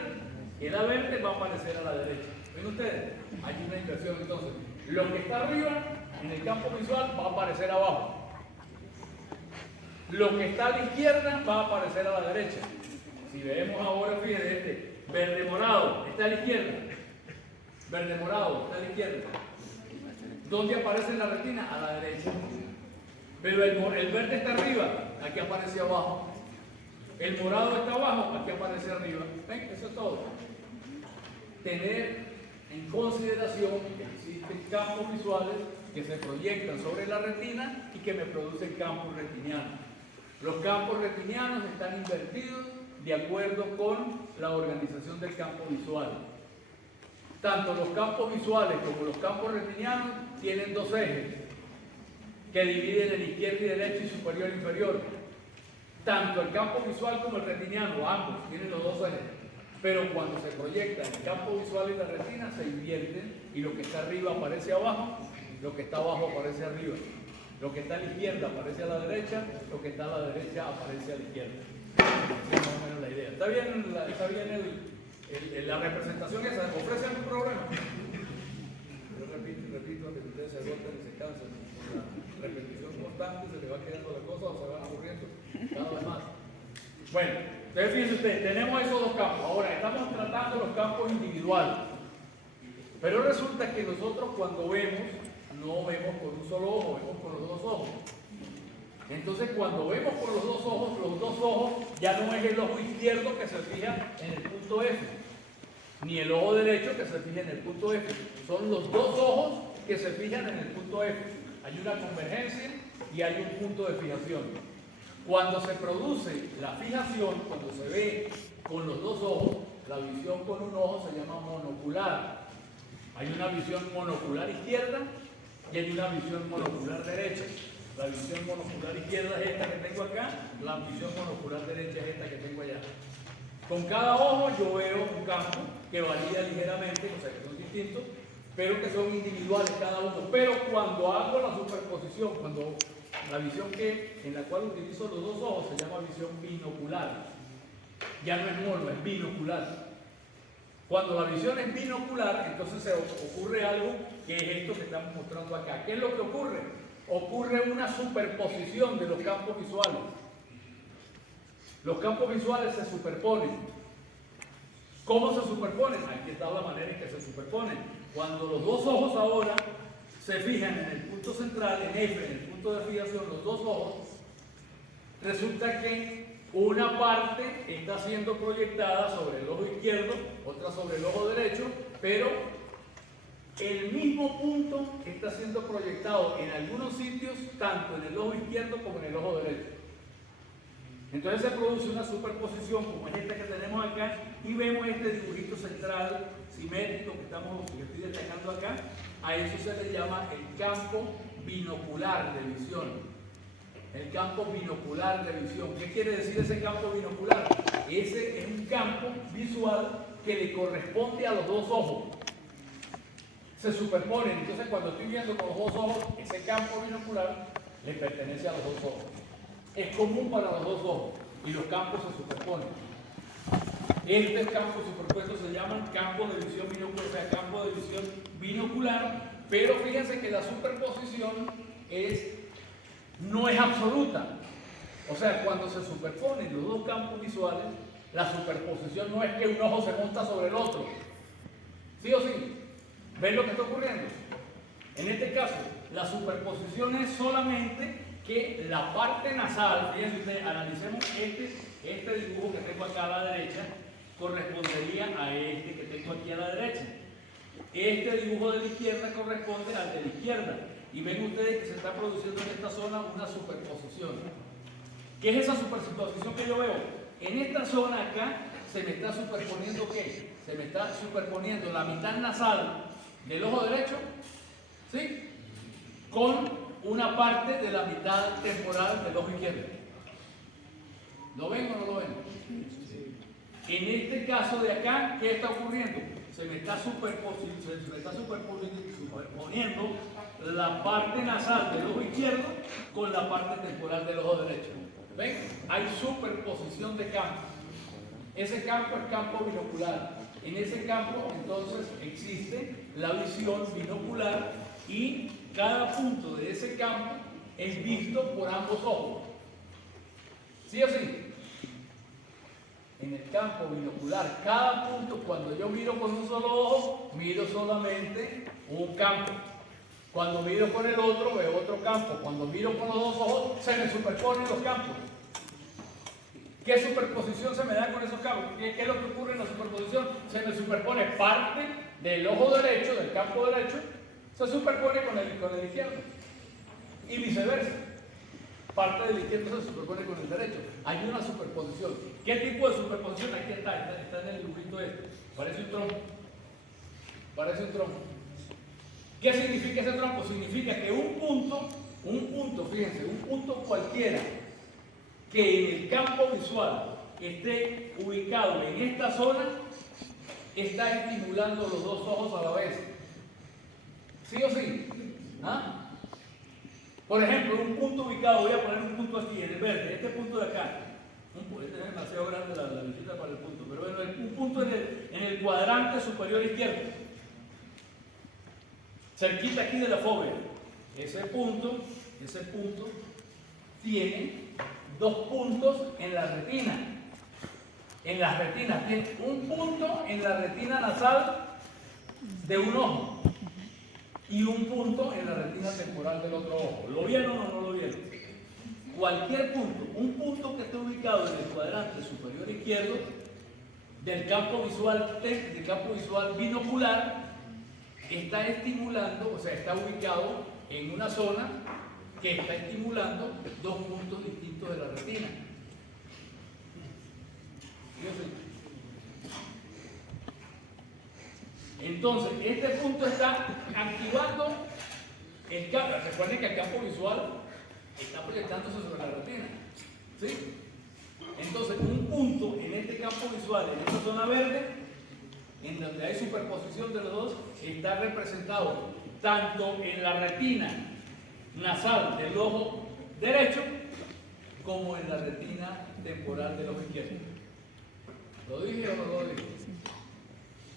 que es la verde, va a aparecer a la derecha. ¿Ven ustedes? Hay una inversión entonces. Lo que está arriba, en el campo visual, va a aparecer abajo. Lo que está a la izquierda va a aparecer a la derecha. Si vemos ahora, fíjense, este verde morado está a la izquierda. Verde morado está a la izquierda. ¿Dónde aparece en la retina? A la derecha. Pero el verde está arriba, aquí aparece abajo. El morado está abajo, aquí aparece arriba. ¿Ven? Eso es todo. Tener en consideración que existen campos visuales que se proyectan sobre la retina y que me producen campos retinianos. Los campos retinianos están invertidos de acuerdo con la organización del campo visual. Tanto los campos visuales como los campos retinianos tienen dos ejes que dividen en izquierda y derecha y superior e inferior. Tanto el campo visual como el retiniano, ambos tienen los dos ejes. Pero cuando se proyecta el campo visual y la retina, se invierten y lo que está arriba aparece abajo, lo que está abajo aparece arriba. Lo que está a la izquierda aparece a la derecha, lo que está a la derecha aparece a la izquierda. Esa es más o menos la idea. ¿Está bien la representación esa? ¿Ofrece algún problema? Yo repito y repito hasta que ustedes se agoten y se cansen. La repetición constante se le va quedando la cosa o se van aburriendo cada vez más. Bueno, entonces fíjense ustedes, tenemos esos dos campos. Ahora, estamos tratando los campos individuales. Pero resulta que nosotros cuando vemos, no vemos con un solo ojo, vemos con los dos ojos. Entonces cuando vemos con los dos ojos ya no es el ojo izquierdo que se fija en el punto F, ni el ojo derecho que se fija en el punto F. Son los dos ojos que se fijan en el punto F. Hay una convergencia y hay un punto de fijación. Cuando se produce la fijación, cuando se ve con los dos ojos, la visión con un ojo se llama monocular. Hay una visión monocular izquierda y hay una visión monocular derecha. La visión monocular izquierda es esta que tengo acá, la visión monocular derecha es esta que tengo allá. Con cada ojo yo veo un campo que varía ligeramente, o sea que son distintos, pero que son individuales cada uno. Pero cuando hago la superposición, cuando la visión en la cual utilizo los dos ojos se llama visión binocular. Ya no es mono, es binocular. Cuando la visión es binocular, entonces se ocurre algo que es esto que estamos mostrando acá. ¿Qué es lo que ocurre? Ocurre una superposición de los campos visuales. Los campos visuales se superponen. ¿Cómo se superponen? Aquí está la manera en que se superponen. Cuando los dos ojos ahora se fijan en el punto central, en F, en el punto de fijación, los dos ojos, resulta que una parte está siendo proyectada sobre el ojo izquierdo, otra sobre el ojo derecho, pero el mismo punto está siendo proyectado en algunos sitios, tanto en el ojo izquierdo como en el ojo derecho. Entonces se produce una superposición como es esta que tenemos acá y vemos este dibujito central simétrico que estoy destacando acá. A eso se le llama el campo binocular de visión. El campo binocular de visión. ¿Qué quiere decir ese campo binocular? Ese es un campo visual que le corresponde a los dos ojos. Se superponen. Entonces cuando estoy viendo con los dos ojos, ese campo binocular le pertenece a los dos ojos. Es común para los dos ojos y los campos se superponen. Este campo superpuesto se llama campo de visión binocular, o sea, campo de visión binocular, pero fíjense que la superposición no es absoluta. O sea, cuando se superponen los dos campos visuales, la superposición no es que un ojo se monta sobre el otro. ¿Sí o sí? ¿Ven lo que está ocurriendo? En este caso, la superposición es solamente que la parte nasal, fíjense ustedes, analicemos este dibujo que tengo acá a la derecha, correspondería a este que tengo aquí a la derecha. Este dibujo de la izquierda corresponde al de la izquierda. Y ven ustedes que se está produciendo en esta zona una superposición. ¿Qué es esa superposición que yo veo? En esta zona acá se me está superponiendo ¿qué? Se me está superponiendo la mitad nasal del ojo derecho, ¿sí? Con una parte de la mitad temporal del ojo izquierdo. ¿Lo ven o no lo ven? En este caso de acá, ¿qué está ocurriendo? Se me está superponiendo la parte nasal del ojo izquierdo con la parte temporal del ojo derecho. ¿Ven? Hay superposición de campos. Ese campo es campo binocular. En ese campo, entonces, existe la visión binocular y cada punto de ese campo es visto por ambos ojos. ¿Sí o sí? En el campo binocular, cada punto, cuando yo miro con un solo ojo, miro solamente un campo. Cuando miro con el otro, veo otro campo. Cuando miro con los dos ojos, se me superponen los campos. ¿Qué superposición se me da con esos campos? ¿Qué es lo que ocurre en la superposición? Se me superpone parte del ojo derecho, del campo derecho, se superpone con el izquierdo. Y viceversa. Parte del izquierdo se superpone con el derecho. Hay una superposición. ¿Qué tipo de superposición? Aquí está en el dibujito este. Parece un trompo. Parece un trompo. ¿Qué significa ese trompo? Significa que un punto, fíjense, un punto cualquiera que en el campo visual esté ubicado en esta zona, está estimulando los dos ojos a la vez. ¿Sí o sí? ¿Ah? Por ejemplo, un punto ubicado, voy a poner un punto aquí, en el verde, este punto de acá. Este es demasiado grande la visita para el punto, pero bueno, un punto en el cuadrante superior izquierdo. Cerquita aquí de la fóvea. Ese punto tiene dos puntos en la retina. En las retinas, tiene un punto en la retina nasal de un ojo y un punto en la retina temporal del otro ojo. ¿Lo vieron o no lo vieron? Cualquier punto, un punto que esté ubicado en el cuadrante superior izquierdo, del campo visual binocular está estimulando, o sea, está ubicado en una zona que está estimulando dos puntos distintos de la retina. Fíjense. Entonces, este punto está activando el campo. Recuerden que el campo visual está proyectándose sobre la retina. ¿Sí? Entonces, un punto en este campo visual, en esta zona verde, en donde hay superposición de los dos, está representado tanto en la retina nasal del ojo derecho como en la retina temporal del ojo izquierdo. ¿Lo dije o no lo dije?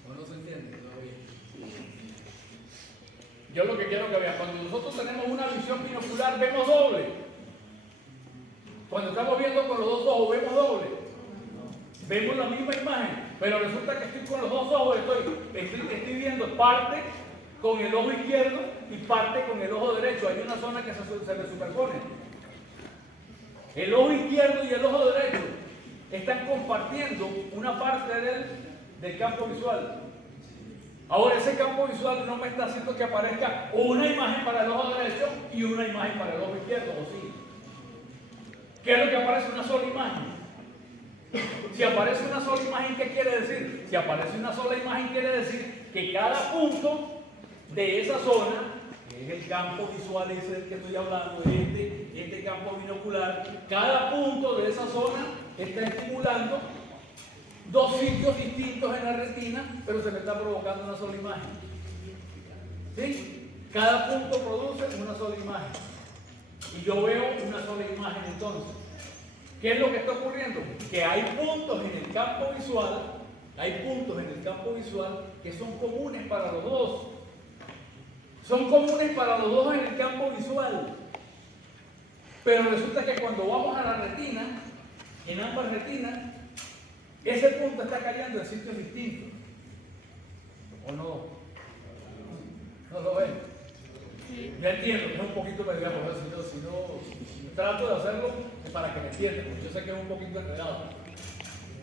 ¿O no se entiende? Yo lo que quiero que vean, cuando nosotros tenemos una visión binocular, vemos doble. Cuando estamos viendo con los dos ojos, vemos doble. Vemos la misma imagen, pero resulta que estoy con los dos ojos, estoy viendo parte con el ojo izquierdo y parte con el ojo derecho. Hay una zona que se le superpone. El ojo izquierdo y el ojo derecho están compartiendo una parte del campo visual. Ahora, ese campo visual no me está haciendo que aparezca una imagen para el ojo derecho y una imagen para el ojo izquierdo, ¿o sí? ¿Qué es lo que aparece? Una sola imagen. Si aparece una sola imagen, ¿qué quiere decir? Si aparece una sola imagen, quiere decir que cada punto de esa zona, que es el campo visual ese del que estoy hablando, este campo binocular, cada punto de esa zona está estimulando dos sitios distintos en la retina, pero se le está provocando una sola imagen. ¿Sí? Cada punto produce una sola imagen. Y yo veo una sola imagen entonces. ¿Qué es lo que está ocurriendo? Que hay puntos en el campo visual, que son comunes para los dos. Son comunes para los dos en el campo visual. Pero resulta que cuando vamos a la retina, en ambas retinas, ese punto está cayendo en sitios distintos. ¿O no? ¿No lo ven? Sí. Ya entiendo que es un poquito peleado, si no trato de hacerlo para que me entiendan, porque yo sé que es un poquito enredado.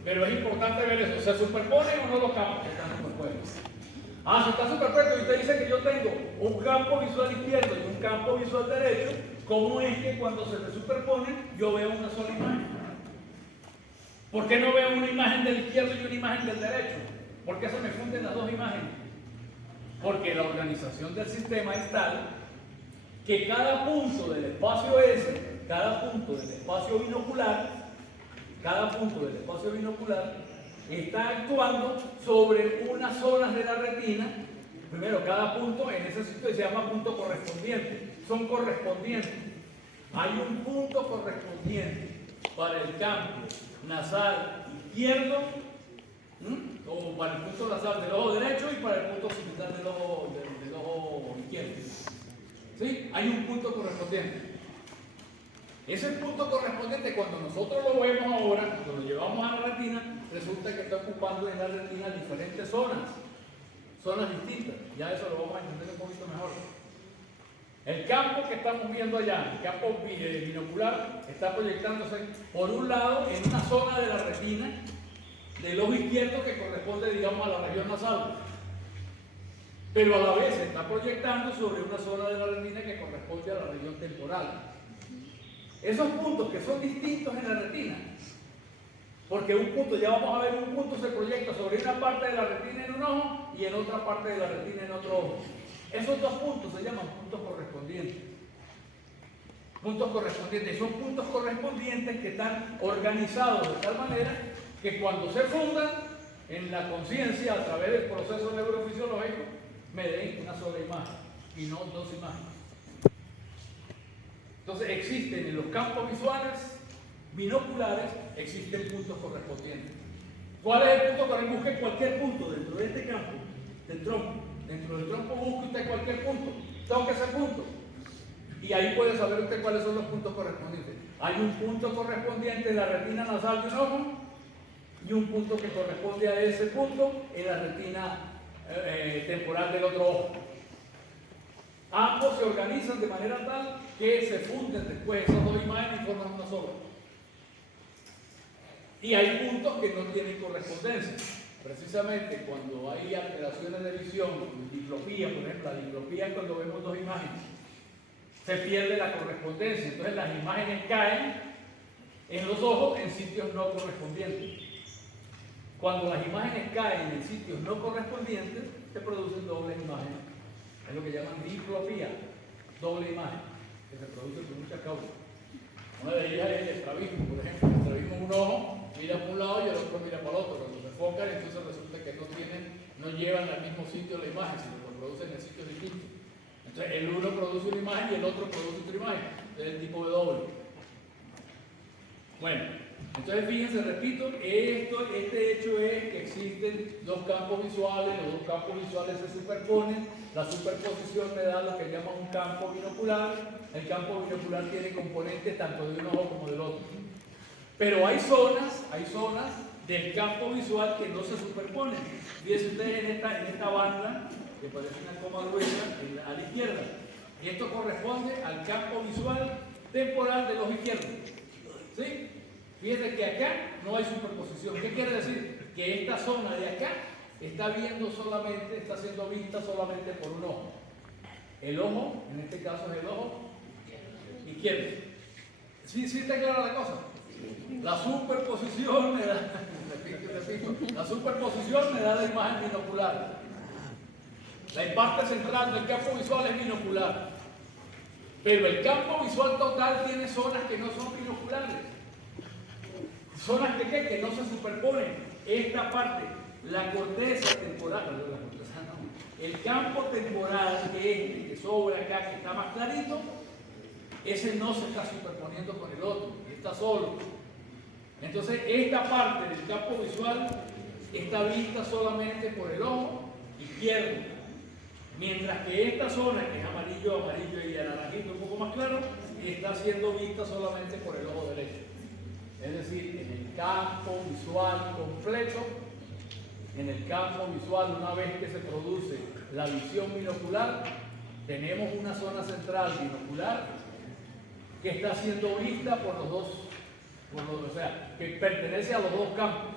Pero es importante ver eso. ¿Se superponen o no los campos que están superpuestos? Si está superpuesto y usted dice que yo tengo un campo visual izquierdo y un campo visual derecho, ¿cómo es que cuando se me superponen yo veo una sola imagen? ¿Por qué no veo una imagen del izquierdo y una imagen del derecho? ¿Por qué se me funden las dos imágenes? Porque la organización del sistema es tal que cada punto del espacio S, cada punto del espacio binocular, está actuando sobre unas zonas de la retina. Primero, cada punto en ese sitio se llama punto correspondiente. Son correspondientes. Hay un punto correspondiente para el campo nasal izquierdo, o para el punto nasal del ojo derecho y para el punto occipital del ojo izquierdo. ¿Sí? Hay un punto correspondiente. Ese punto correspondiente, cuando nosotros lo vemos ahora, cuando lo llevamos a la retina, resulta que está ocupando en la retina diferentes zonas distintas. Ya eso lo vamos a entender un poquito mejor. El campo que estamos viendo allá, el campo binocular, está proyectándose por un lado en una zona de la retina del ojo izquierdo que corresponde, digamos, a la región nasal. Pero a la vez se está proyectando sobre una zona de la retina que corresponde a la región temporal. Esos puntos que son distintos en la retina, porque un punto, ya vamos a ver, un punto se proyecta sobre una parte de la retina en un ojo y en otra parte de la retina en otro ojo. Esos dos puntos se llaman puntos correspondientes. Puntos correspondientes. Son puntos correspondientes que están organizados de tal manera que cuando se fundan en la conciencia a través del proceso neurofisiológico, me den una sola imagen y no dos imágenes. Entonces existen en los campos visuales binoculares, existen puntos correspondientes. ¿Cuál es el punto correspondiente? Busque cualquier punto dentro de este campo, del tronco. Dentro del tronco busque usted cualquier punto, toque ese punto. Y ahí puede saber usted cuáles son los puntos correspondientes. Hay un punto correspondiente en la retina nasal de un ojo y un punto que corresponde a ese punto en la retina temporal del otro ojo. Ambos se organizan de manera tal que se funden después esas dos imágenes y forman una sola. Y hay puntos que no tienen correspondencia. Precisamente cuando hay alteraciones de visión, diplopía, por ejemplo, la diplopía es cuando vemos dos imágenes, se pierde la correspondencia. Entonces las imágenes caen en los ojos en sitios no correspondientes. Cuando las imágenes caen en sitios no correspondientes, se producen dobles imágenes. Es lo que llaman diplopía, doble imagen, que se produce por muchas causas. Una de ellas es el estrabismo, por ejemplo. El estrabismo es un ojo, mira para un lado y el otro mira para el otro. Cuando se enfocan, entonces resulta que no llevan al mismo sitio la imagen, sino que lo producen en sitios distintos. Entonces el uno produce una imagen y el otro produce otra imagen. Es el tipo de doble. Bueno, entonces fíjense, repito, este hecho es que existen dos campos visuales, los dos campos visuales se superponen, la superposición me da lo que llaman un campo binocular. El campo binocular tiene componentes tanto de un ojo como del otro. Pero hay zonas del campo visual que no se superponen. Fíjense ustedes en esta banda, que parece una coma gruesa, a la izquierda. Y esto corresponde al campo visual temporal del ojo izquierdo. ¿Sí? Fíjense que acá no hay superposición. ¿Qué quiere decir? Que esta zona de acá está siendo vista solamente por un ojo. El ojo, en este caso es el ojo izquierdo. ¿Sí está clara la cosa? La superposición me da, la superposición me da la imagen binocular. La parte central del campo visual es binocular. Pero el campo visual total tiene zonas que no son binoculares. Zonas que no se superponen. Esta parte, la corteza temporal, el campo temporal que sobra acá, que está más clarito, ese no se está superponiendo con el otro, está solo. Entonces, esta parte del campo visual está vista solamente por el ojo izquierdo, mientras que esta zona, que es amarillo y anaranjito un poco más claro, está siendo vista solamente por el ojo derecho. Es decir, en el campo visual completo, en el campo visual, una vez que se produce la visión binocular, tenemos una zona central binocular que está siendo vista por los dos, o sea, que pertenece a los dos campos,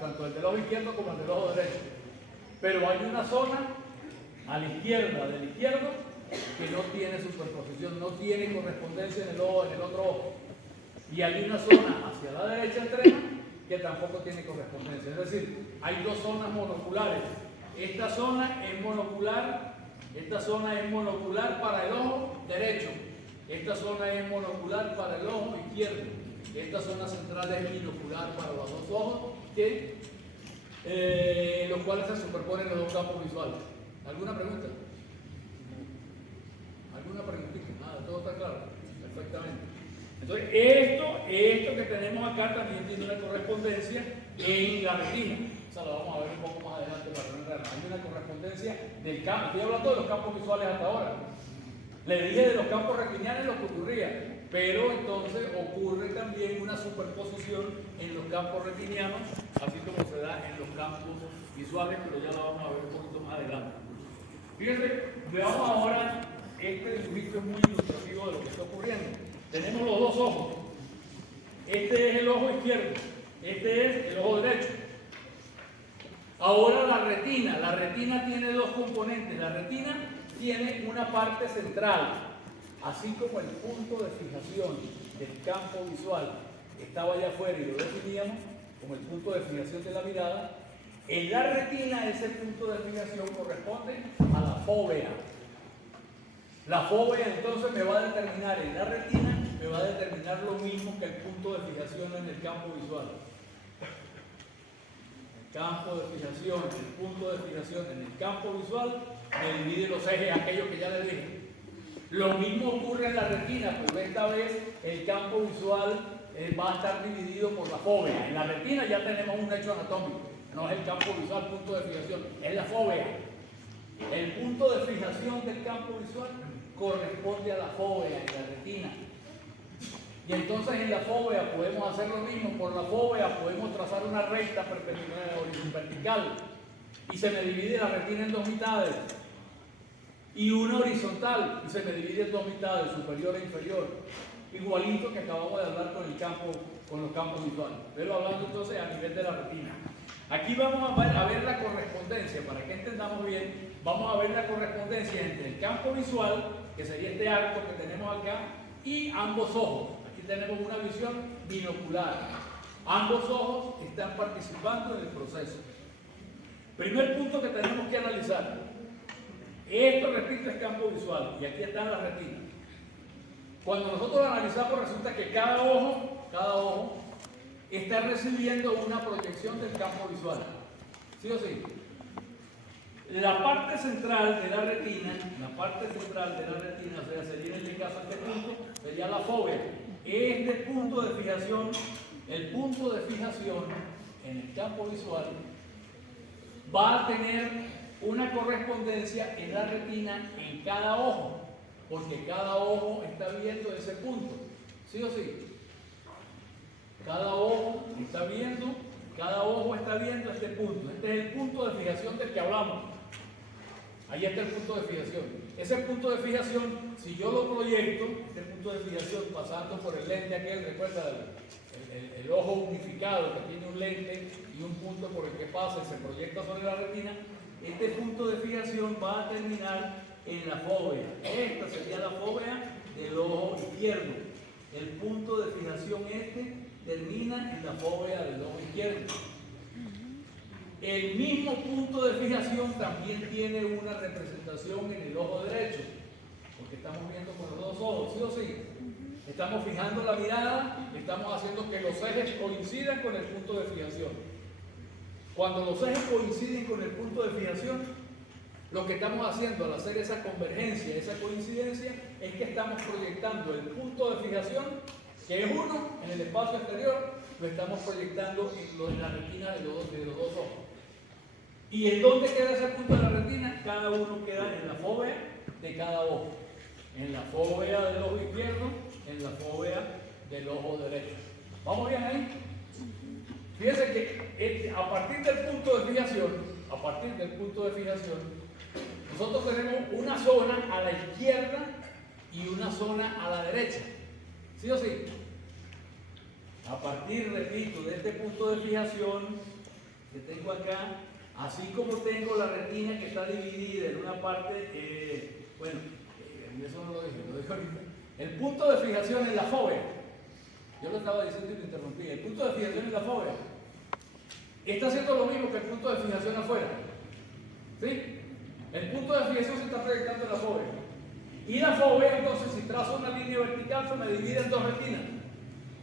tanto el del ojo izquierdo como el del ojo derecho. Pero hay una zona a la izquierda del izquierdo que no tiene superposición, no tiene correspondencia en el otro ojo. Y hay una zona hacia la derecha extrema que tampoco tiene correspondencia. Es decir, hay dos zonas monoculares. Esta zona es monocular para el ojo derecho. Esta zona es monocular para el ojo izquierdo. Esta zona central es binocular para los dos ojos, los cuales se superponen los dos campos visuales. ¿Alguna pregunta? ¿Alguna preguntita? Nada, todo está claro. Perfectamente. Entonces, esto que tenemos acá también tiene una correspondencia en la retina. O sea, lo vamos a ver un poco más adelante para tener. Hay una correspondencia del campo. Estoy hablando de los campos visuales hasta ahora. Le dije de los campos retinianos lo que ocurría, pero entonces ocurre también una superposición en los campos retinianos, así como se da en los campos visuales, pero ya lo vamos a ver un poquito más adelante. Fíjense, veamos ahora, este dibujito es muy ilustrativo de lo que está ocurriendo. Tenemos los dos ojos. Este es el ojo izquierdo, este es el ojo derecho. Ahora la retina tiene dos componentes. La retina tiene una parte central, así como el punto de fijación del campo visual estaba allá afuera y lo definíamos como el punto de fijación de la mirada. En la retina ese punto de fijación corresponde a la fóvea. La fóvea entonces me va a determinar en la retina, me va a determinar lo mismo que el punto de fijación en el campo visual. El campo de fijación, el punto de fijación en el campo visual me divide los ejes, aquellos que ya les dije. Lo mismo ocurre en la retina, pero esta vez el campo visual va a estar dividido por la fóvea. En la retina ya tenemos un hecho anatómico, no es el campo visual, punto de fijación, es la fóvea. El punto de fijación del campo visual corresponde a la fóvea en la retina. Y entonces en la fóvea podemos hacer lo mismo. Por la fóvea podemos trazar una recta perpendicular vertical y se me divide la retina en dos mitades, y una horizontal y se me divide en dos mitades, superior e inferior, igualito que acabamos de hablar con el campo con los campos visuales. Pero hablando entonces a nivel de la retina. Aquí vamos a ver la correspondencia, para que entendamos bien, vamos a ver la correspondencia entre el campo visual, que sería este arco que tenemos acá, y ambos ojos. Aquí tenemos una visión binocular. Ambos ojos están participando en el proceso. Primer punto que tenemos que analizar. Esto, repito, es campo visual, y aquí están las retinas. Cuando nosotros analizamos, resulta que cada ojo está recibiendo una proyección del campo visual. ¿Sí o sí? La parte central de la retina, o sea, sería en este caso este punto, sería la fóvea. Este punto de fijación, el punto de fijación en el campo visual, va a tener una correspondencia en la retina en cada ojo, porque cada ojo está viendo ese punto. ¿Sí o sí? Cada ojo está viendo este punto. Este es el punto de fijación del que hablamos. Ahí está el punto de fijación. Ese punto de fijación, si yo lo proyecto, este punto de fijación pasando por el lente aquel, recuerda el ojo unificado que tiene un lente y un punto por el que pasa y se proyecta sobre la retina, este punto de fijación va a terminar en la fóvea. Esta sería la fóvea del ojo izquierdo. El punto de fijación termina en la fóvea del ojo izquierdo. El mismo punto de fijación también tiene una representación en el ojo derecho, porque estamos viendo con los dos ojos, ¿sí o sí? Estamos fijando la mirada, estamos haciendo que los ejes coincidan con el punto de fijación. Cuando los ejes coinciden con el punto de fijación, lo que estamos haciendo al hacer esa convergencia, esa coincidencia, es que estamos proyectando el punto de fijación, que es uno en el espacio exterior, lo estamos proyectando en la retina de los dos ojos. ¿Y en dónde queda ese punto de la retina? Cada uno queda en la fóvea de cada ojo. En la fóvea del ojo izquierdo, en la fóvea del ojo derecho. ¿Vamos bien ahí? Fíjense que a partir del punto de fijación, nosotros tenemos una zona a la izquierda y una zona a la derecha. ¿Sí o sí? A partir, repito, de este punto de fijación que tengo acá, así como tengo la retina que está dividida en una parte, eso no lo dije, lo dije ahorita. El punto de fijación es la fóvea. Yo lo estaba diciendo y lo interrumpí. El punto de fijación es la fóvea. Está haciendo lo mismo que el punto de fijación afuera. ¿Sí? El punto de fijación se está proyectando en la fóvea. Y la fóvea, entonces, si trazo una línea vertical, se me divide en dos retinas.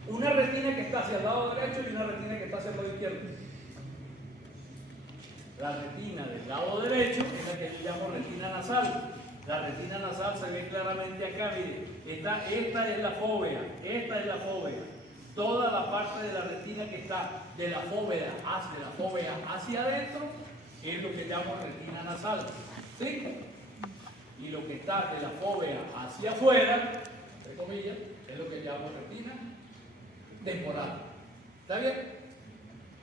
Una retina que está hacia el lado derecho y una retina que está hacia el lado izquierdo. La retina del lado derecho es la que yo llamo retina nasal. La retina nasal se ve claramente acá, mire. Esta es la fóvea. Toda la parte de la retina que está de la fóvea hacia adentro es lo que llamo retina nasal. ¿Sí? Y lo que está de la fóvea hacia afuera, entre comillas, es lo que llamo retina temporal. ¿Está bien?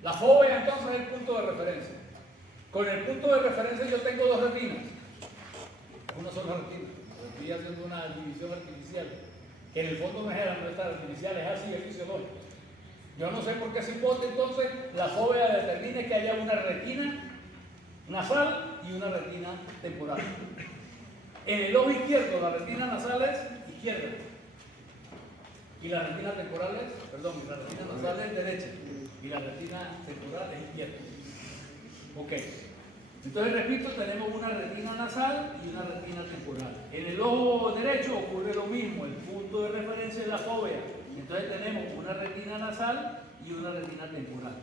La fóvea entonces es el punto de referencia. Con el punto de referencia yo tengo dos retinas. Una sola retina. Estoy haciendo una división artificial. Que en el fondo no es artificial, es así, es fisiológico. Yo no sé por qué se impone entonces la fóvea determina que haya una retina nasal y una retina temporal. En el ojo izquierdo la retina nasal es izquierda. Y la retina temporal es, la retina nasal es derecha. Y la retina temporal es izquierda. Ok. Entonces, repito, tenemos una retina nasal y una retina temporal. En el ojo derecho ocurre lo mismo, el punto de referencia es la fóvea. Entonces tenemos una retina nasal y una retina temporal.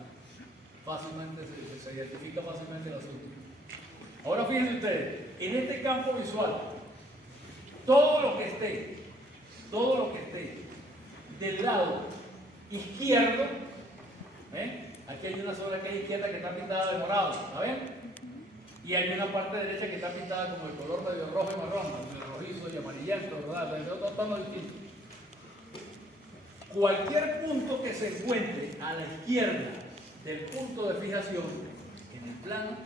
Fácilmente se identifica fácilmente el asunto. Ahora fíjense ustedes, en este campo visual, todo lo que esté del lado izquierdo, aquí hay una zona que es izquierda que está pintada de morado, ¿está bien? Y hay una parte derecha que está pintada como el color medio rojo y marrón, medio rojizo y amarillento, ¿verdad? De otros tonos distintos. Cualquier punto que se encuentre a la izquierda del punto de fijación en el plano,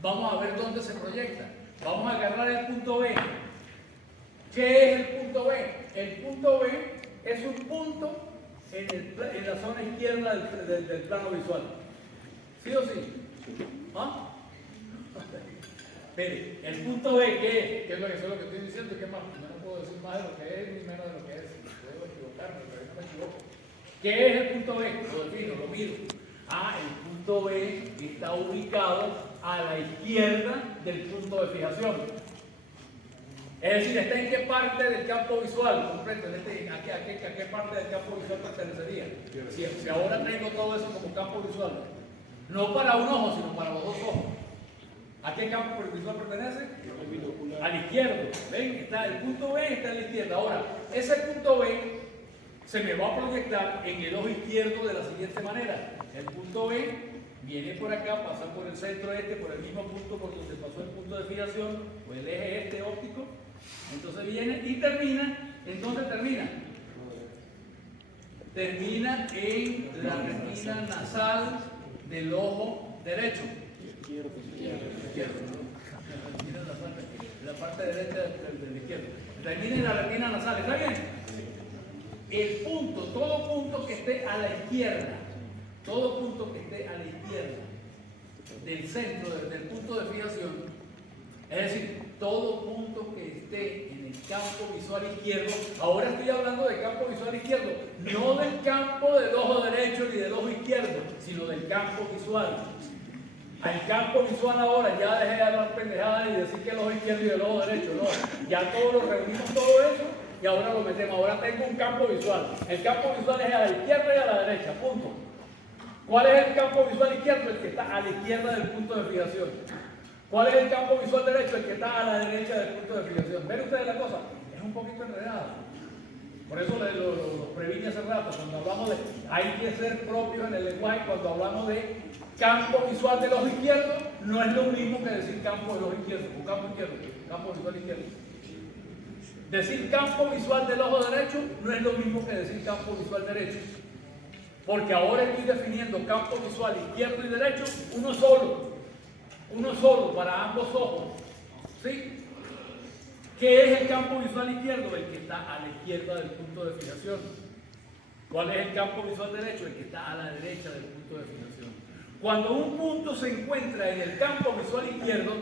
vamos a ver dónde se proyecta. Vamos a agarrar el punto B. ¿Qué es el punto B? El punto B es un punto en la zona izquierda del plano visual. ¿Sí o sí? ¿Ah? Espere, el punto B, ¿qué es? ¿Qué es lo que, eso es lo que estoy diciendo? ¿Qué más? Yo no puedo decir más de lo que es ni menos de lo que es. Puedo equivocarme, pero yo no me equivoco. ¿Qué es el punto B? Lo defino, lo miro. El punto B está ubicado a la izquierda del punto de fijación. Es decir, ¿está en qué parte del campo visual? ¿Comprende? ¿A qué parte del campo visual pertenecería? Si ahora tengo todo eso como campo visual, no para un ojo, sino para los dos ojos. ¿A qué campo visual pertenece? Al izquierdo. ¿Ven? El punto B está a la izquierda. Ahora, ese punto B se me va a proyectar en el ojo izquierdo de la siguiente manera. El punto B viene por acá, pasa por el centro por el mismo punto por donde pasó el punto de fijación, o el eje óptico. Entonces viene y termina. ¿Entonces termina? Termina en la retina nasal del ojo derecho. Izquierdo, ¿no? La parte derecha del izquierdo. Termina en la retina nasal, ¿está bien? El punto, todo punto que esté a la izquierda, todo punto que esté a la izquierda del centro, del punto de fijación, es decir, todo punto que esté en el campo visual izquierdo, ahora estoy hablando del campo visual izquierdo, no del campo del ojo derecho ni del ojo izquierdo, sino del campo visual. Al campo visual ahora ya dejé de hablar pendejadas y decir que el ojo izquierdo y el ojo derecho, no, ya todos lo reunimos todo eso y ahora lo metemos, ahora tengo un campo visual. El campo visual es a la izquierda y a la derecha, punto. ¿Cuál es el campo visual izquierdo? El que está a la izquierda del punto de fijación. ¿Cuál es el campo visual derecho? El que está a la derecha del punto de fijación. ¿Ven ustedes la cosa? Es un poquito enredada. Por eso lo previne hace rato, cuando hablamos de, hay que ser propios en el lenguaje, cuando hablamos de campo visual del ojo izquierdo, no es lo mismo que decir campo del ojo izquierdo, o campo izquierdo, campo visual izquierdo. Decir campo visual del ojo derecho no es lo mismo que decir campo visual derecho. Porque ahora estoy definiendo campo visual izquierdo y derecho, uno solo para ambos ojos. ¿Sí? ¿Qué es el campo visual izquierdo? El que está a la izquierda del punto de fijación. ¿Cuál es el campo visual derecho? El que está a la derecha del punto de fijación. Cuando un punto se encuentra en el campo visual izquierdo,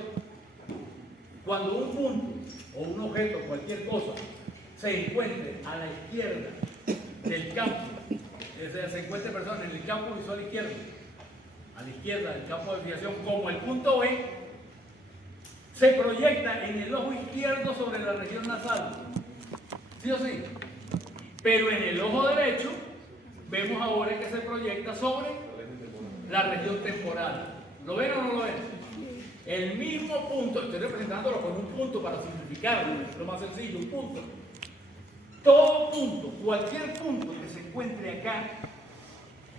cuando un punto o un objeto, cualquier cosa, se encuentre a la izquierda del campo, se encuentre, perdón, en el campo visual izquierdo, a la izquierda del campo de fijación, como el punto B, se proyecta en el ojo izquierdo sobre la región nasal. ¿Sí o sí? Pero en el ojo derecho, vemos ahora que se proyecta sobre la región temporal. ¿Lo ven o no lo ven? El mismo punto, estoy representándolo con un punto para simplificarlo, es lo más sencillo, un punto. Todo punto, cualquier punto que se encuentre acá,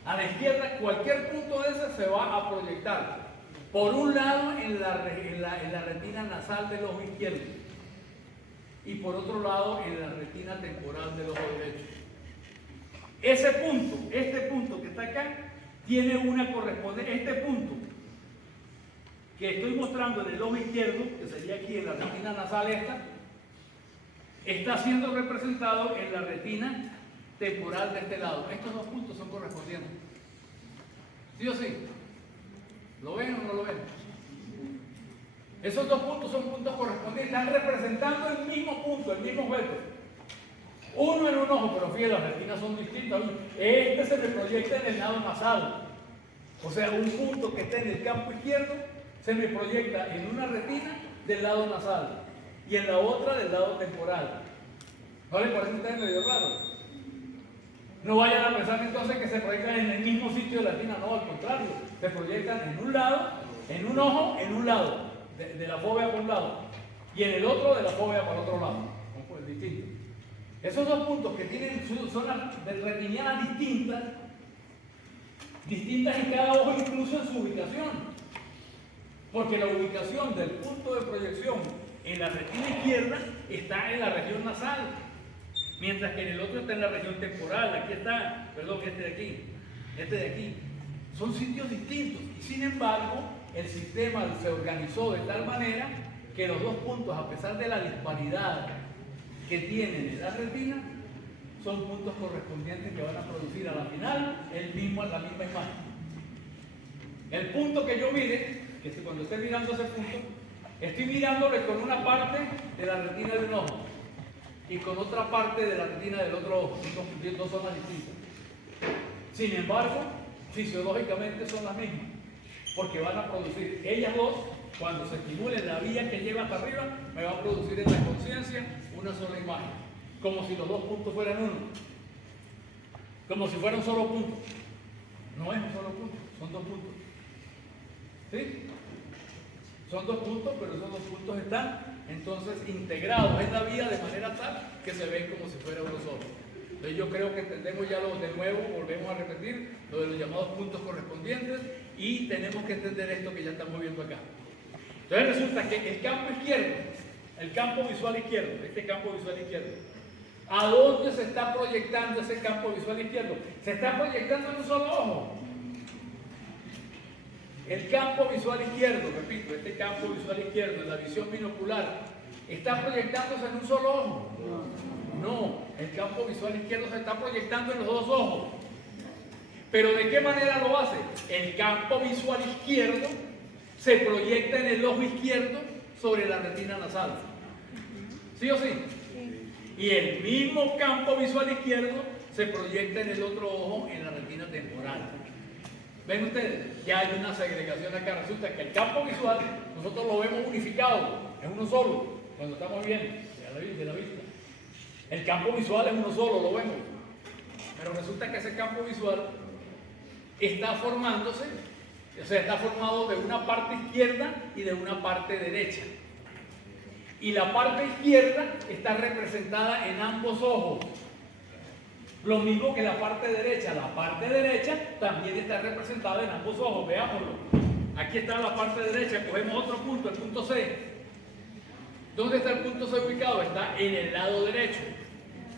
a la izquierda, cualquier punto de ese se va a proyectar. Por un lado en la retina nasal del ojo izquierdo y por otro lado en la retina temporal del ojo derecho. Ese punto, este punto que está acá, tiene una correspondencia, este punto que estoy mostrando en el ojo izquierdo, que sería aquí en la retina nasal está siendo representado en la retina temporal de este lado. Estos dos puntos son correspondientes. ¿Sí o sí? ¿Lo ven o no lo ven? Esos dos puntos son puntos correspondientes, están representando el mismo punto, el mismo objeto. Uno en un ojo, pero fíjense, las retinas son distintas. Este se me proyecta en el lado nasal. O sea, un punto que esté en el campo izquierdo se me proyecta en una retina del lado nasal y en la otra del lado temporal. ¿No les parece a ustedes medio raro? No vayan a pensar entonces que se proyectan en el mismo sitio de la retina, no, al contrario, se proyectan en un lado, en un ojo, en un lado, de la fóvea por un lado, y en el otro de la fóvea por otro lado. Pues distinto. Esos dos puntos que tienen zonas retinianas distintas en cada ojo, incluso en su ubicación. Porque la ubicación del punto de proyección en la retina izquierda está en la región nasal, mientras que en el otro está en la región temporal. Aquí está, perdón, este de aquí. Son sitios distintos y sin embargo el sistema se organizó de tal manera que los dos puntos, a pesar de la disparidad que tienen en la retina, son puntos correspondientes que van a producir a la final la misma imagen. El punto que yo mire, que cuando esté mirando ese punto, estoy mirándole con una parte de la retina de un ojo y con otra parte de la retina del otro ojo, dos zonas distintas. Sin embargo, fisiológicamente son las mismas, porque van a producir ellas dos, cuando se estimule la vía que lleva hasta arriba, me va a producir en la conciencia una sola imagen, como si los dos puntos fueran uno, como si fuera un solo punto. No es un solo punto, son dos puntos. ¿Sí? Son dos puntos, pero esos dos puntos están entonces integrados en la vía de manera tal que se ven como si fuera uno solo. Entonces yo creo que entendemos ya de nuevo, volvemos a repetir, lo de los llamados puntos correspondientes y tenemos que entender esto que ya estamos viendo acá. Entonces resulta que el campo izquierdo, el campo visual izquierdo, este campo visual izquierdo, ¿a dónde se está proyectando ese campo visual izquierdo? Se está proyectando en un solo ojo. El campo visual izquierdo, repito, este campo visual izquierdo, en la visión binocular, ¿está proyectándose en un solo ojo? No, el campo visual izquierdo se está proyectando en los dos ojos. ¿Pero de qué manera lo hace? El campo visual izquierdo se proyecta en el ojo izquierdo sobre la retina nasal. ¿Sí o sí? Y el mismo campo visual izquierdo se proyecta en el otro ojo, en la retina temporal. ¿Ven ustedes? Ya hay una segregación acá. Resulta que el campo visual nosotros lo vemos unificado, es uno solo, cuando estamos viendo de la vista. El campo visual es uno solo, lo vemos. Pero resulta que ese campo visual está formándose, o sea, está formado de una parte izquierda y de una parte derecha. Y la parte izquierda está representada en ambos ojos. Lo mismo que la parte derecha. La parte derecha también está representada en ambos ojos. Veámoslo. Aquí está la parte derecha. Cogemos otro punto, el punto C. ¿Dónde está el punto C ubicado? Está en el lado derecho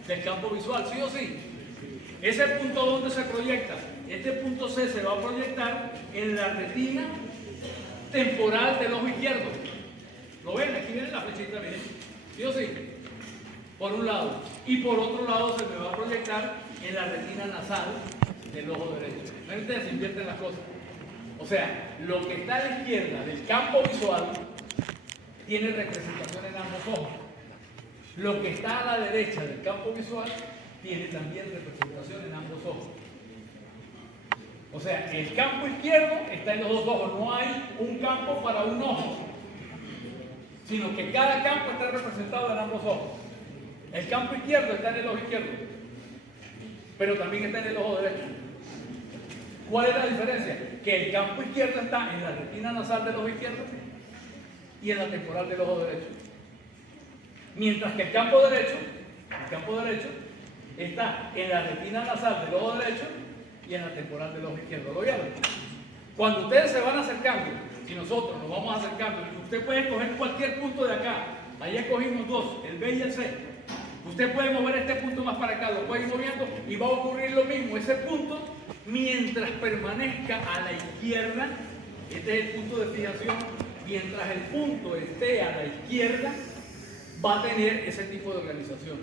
del campo visual, ¿sí o sí? Ese punto, ¿dónde se proyecta? Este punto C se va a proyectar en la retina temporal del ojo izquierdo. ¿Lo ven? Aquí viene la flechita, miren. ¿Sí o sí? Por un lado. Y por otro lado se me va a proyectar en la retina nasal del ojo derecho. ¿Ven ustedes? Se invierten las cosas. O sea, lo que está a la izquierda del campo visual tiene representación en ambos ojos. Lo que está a la derecha del campo visual tiene también representación en ambos ojos. O sea, el campo izquierdo está en los dos ojos. No hay un campo para un ojo, sino que cada campo está representado en ambos ojos. El campo izquierdo está en el ojo izquierdo, pero también está en el ojo derecho. ¿Cuál es la diferencia? Que el campo izquierdo está en la retina nasal del ojo izquierdo y en la temporal del ojo derecho. Mientras que el campo derecho está en la retina nasal del ojo derecho y en la temporal del ojo izquierdo. ¿Lo vieron? Cuando ustedes se van acercando, si nosotros nos vamos acercando, usted puede coger cualquier punto de acá. Ahí escogimos dos, el B y el C. Usted puede mover este punto más para acá, lo puede ir moviendo y va a ocurrir lo mismo. Ese punto, mientras permanezca a la izquierda, este es el punto de fijación, mientras el punto esté a la izquierda, va a tener ese tipo de organización.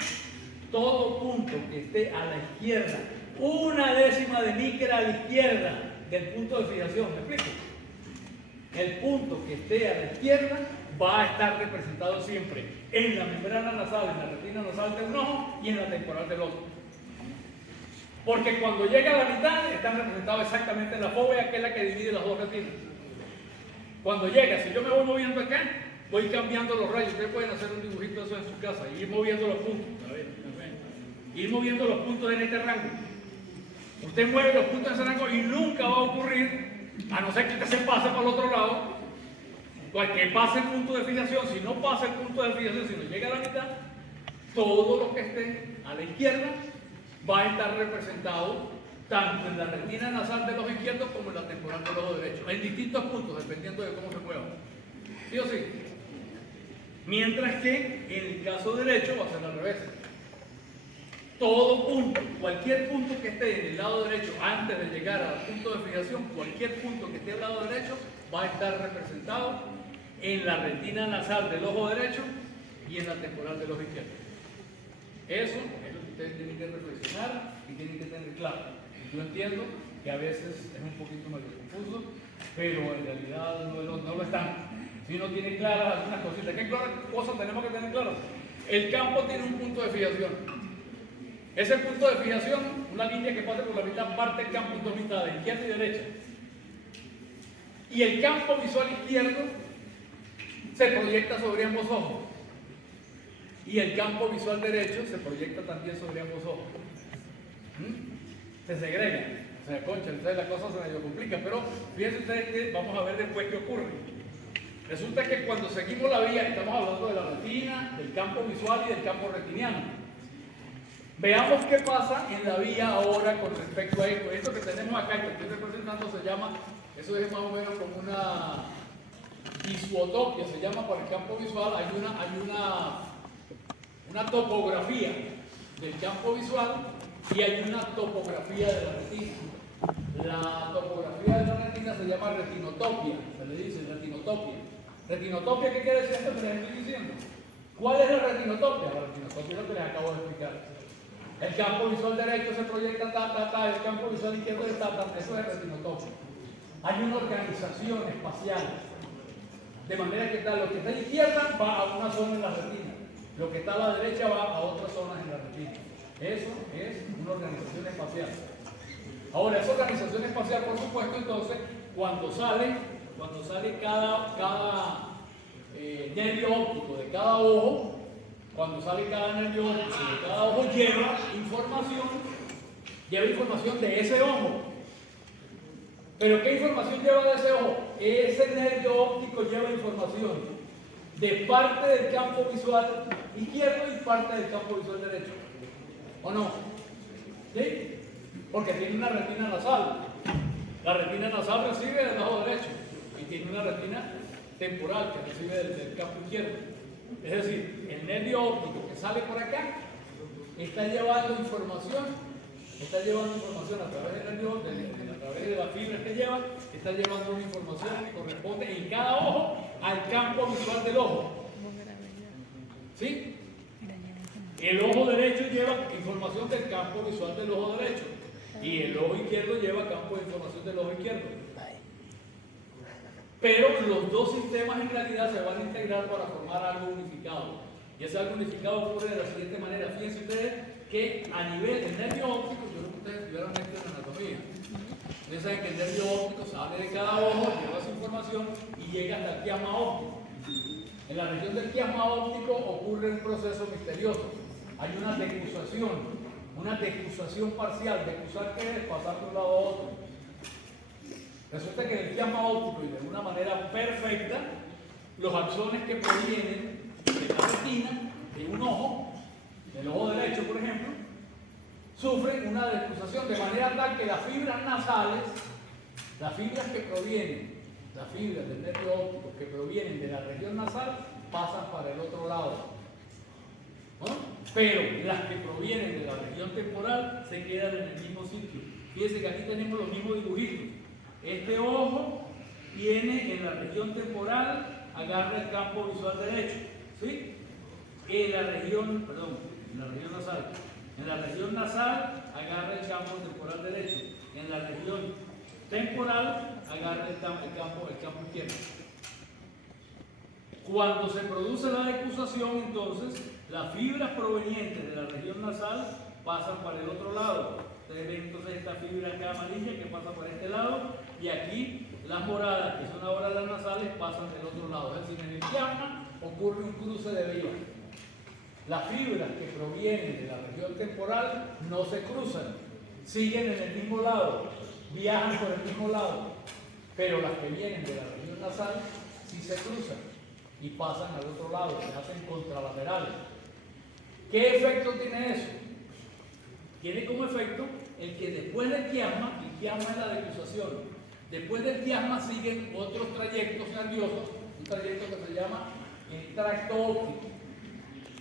Todo punto que esté a la izquierda, una décima de micra a la izquierda del punto de fijación, ¿me explico? El punto que esté a la izquierda va a estar representado siempre en la membrana nasal, en la retina nasal de un ojo y en la temporal del otro. Porque cuando llega a la mitad están representados exactamente en la fóvea, que es la que divide las dos retinas. Cuando llega, si yo me voy moviendo acá, voy cambiando los rayos. Ustedes pueden hacer un dibujito de eso en su casa y ir moviendo los puntos. A ver. Ir moviendo los puntos en este rango. Usted mueve los puntos en ese rango y nunca va a ocurrir, a no ser que usted se pase por el otro lado, que pase el punto de fijación. Si no pasa el punto de fijación, si no llega a la mitad, todo lo que esté a la izquierda va a estar representado tanto en la retina nasal del ojo izquierdo como en la temporal del ojo derecho, en distintos puntos, dependiendo de cómo se mueva. ¿Sí o sí? Mientras que en el caso derecho va a ser al revés. Todo punto, cualquier punto que esté en el lado derecho antes de llegar al punto de fijación, cualquier punto que esté al lado derecho va a estar representado en la retina nasal del ojo derecho y en la temporal del ojo izquierdo. Eso es ustedes tienen que reflexionar y tienen que tener claro. Yo entiendo que a veces es un poquito medio confuso, pero en realidad no lo están. Si uno tiene claras algunas cositas, ¿qué cosas tenemos que tener claras? El campo tiene un punto de fijación. Ese punto de fijación, una línea que pasa por la mitad, parte el campo en dos mitades, izquierda y derecha. Y el campo visual izquierdo se proyecta sobre ambos ojos. Y el campo visual derecho se proyecta también sobre ambos ojos. Se segregan. O sea, concha, entonces la cosa se medio complica. Pero fíjense ustedes que vamos a ver después qué ocurre. Resulta que cuando seguimos la vía, estamos hablando de la retina, del campo visual y del campo retiniano. Veamos qué pasa en la vía ahora con respecto a esto. Esto que tenemos acá, que estoy representando, se llama, eso es más o menos como una visuotopia, se llama para el campo visual. Hay una topografía del campo visual y hay una topografía de la retina. La topografía de la retina se llama retinotopia, se le dice retinotopia. ¿Retinotopia qué quiere decir esto que les estoy diciendo? ¿Cuál es la retinotopia? La retinotopia es lo que les acabo de explicar. El campo visual derecho se proyecta el campo visual izquierdo está, eso es retinotopia. Hay una organización espacial, de manera que lo que está a la izquierda va a una zona en la retina, lo que está a la derecha va a otras zonas en la retina. Eso es una organización espacial. Ahora, esa organización espacial, por supuesto, entonces, cuando sale cada nervio óptico de cada ojo, cuando sale cada nervio óptico de cada ojo, lleva información de ese ojo. ¿Pero qué información lleva de ese ojo? Ese nervio óptico lleva información de parte del campo visual izquierdo y parte del campo visual derecho. ¿O no? ¿Sí? Porque tiene una retina nasal. La retina nasal recibe del lado derecho y tiene una retina temporal que recibe del campo izquierdo. Es decir, el nervio óptico que sale por acá está llevando información a través del nervio, a través de las fibras que lleva, está llevando una información que corresponde en cada ojo al campo visual del ojo. ¿Sí? El ojo derecho lleva información del campo visual del ojo derecho y el ojo izquierdo lleva campo de información del ojo izquierdo. Pero los dos sistemas en realidad se van a integrar para formar algo unificado. Y ese algo unificado ocurre de la siguiente manera. Fíjense ustedes que a nivel del nervio óptico, yo creo que ustedes estudiaron esto en anatomía. Ustedes saben que el nervio óptico sale de cada ojo, lleva su información y llega hasta el quiasma óptico. En la región del quiasma óptico ocurre un proceso misterioso. Hay una decusación parcial. Decusar, ¿qué es? Pasar de un lado a otro. Resulta que en el quiasma óptico y de una manera perfecta, los axones que provienen de la retina, de un ojo, del ojo derecho por ejemplo, sufren una decusación de manera tal que las fibras nasales, las fibras del nervio óptico que provienen de la región nasal, pasan para el otro lado. ¿No? Pero las que provienen de la región temporal se quedan en el mismo sitio. Fíjense que aquí tenemos los mismos dibujitos. Este ojo viene en la región temporal, agarra el campo visual derecho, ¿sí? En la región nasal. En la región nasal agarra el campo temporal derecho. En la región temporal agarra el campo izquierdo. Cuando se produce la decusación, entonces, las fibras provenientes de la región nasal pasan para el otro lado. Ustedes ven entonces esta fibra acá amarilla que pasa por este lado y aquí las moradas, que son ahora las nasales, pasan del otro lado. Es decir, en el quiasma ocurre un cruce de vías. Las fibras que provienen de la región temporal no se cruzan, siguen en el mismo lado, viajan por el mismo lado, pero las que vienen de la región nasal sí se cruzan y pasan al otro lado, se hacen contralaterales. ¿Qué efecto tiene eso? Tiene como efecto el que después del quiasma, el quiasma es la decusación, después del quiasma siguen otros trayectos nerviosos, un trayecto que se llama el tracto óptico.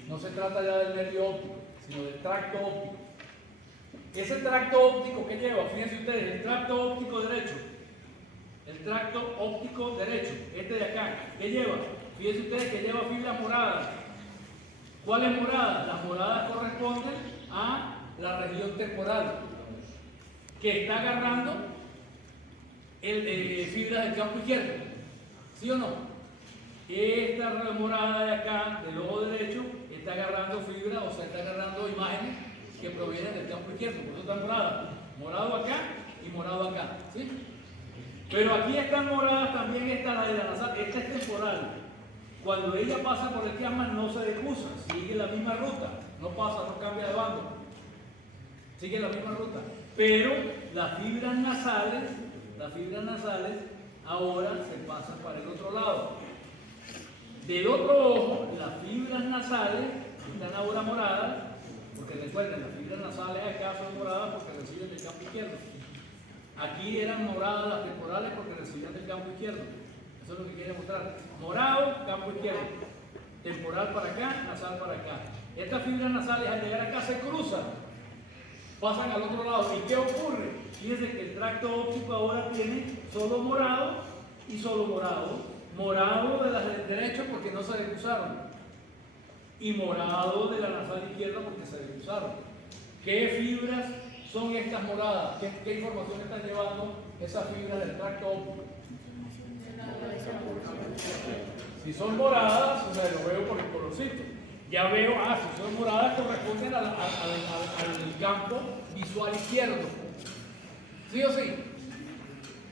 No se trata ya del nervio óptico, sino del tracto óptico. Ese tracto óptico que lleva, fíjense ustedes, el tracto óptico derecho, este de acá, ¿qué lleva? Fíjense ustedes que lleva fibras moradas. ¿Cuáles moradas? Las moradas corresponden a la región temporal, que está agarrando fibras del campo izquierdo. ¿Sí o no? Esta morada de acá, del ojo derecho, está agarrando fibras, o sea, está agarrando imágenes que provienen del campo izquierdo. Por eso está morada. Morado acá y morado acá. ¿Sí? Pero aquí están moradas también, esta la de la nasal. Esta es temporal. Cuando ella pasa por el chiasma no se decusa, sigue la misma ruta. No pasa, no cambia de bando. Sigue la misma ruta. Pero las fibras nasales ahora se pasan para el otro lado. Del otro ojo, las fibras nasales están ahora moradas, porque recuerden, las fibras nasales acá son moradas porque reciben del campo izquierdo. Aquí eran moradas las temporales porque recibían del campo izquierdo. Eso es lo que quiere mostrar. Morado, campo izquierdo. Temporal para acá, nasal para acá. Estas fibras nasales al llegar acá se cruzan, pasan al otro lado. ¿Y qué ocurre? Fíjense que el tracto óptico ahora tiene solo morado y solo morado. Morado de la derecha porque no se decruzaron. Y morado de la nasal izquierda porque se decruzaron. ¿Qué fibras son estas moradas? ¿Qué información están llevando esas fibras del tracto óptico? Si son moradas, o sea, lo veo por el colorcito. Ya veo, si son moradas corresponden al campo visual izquierdo. ¿Sí o sí?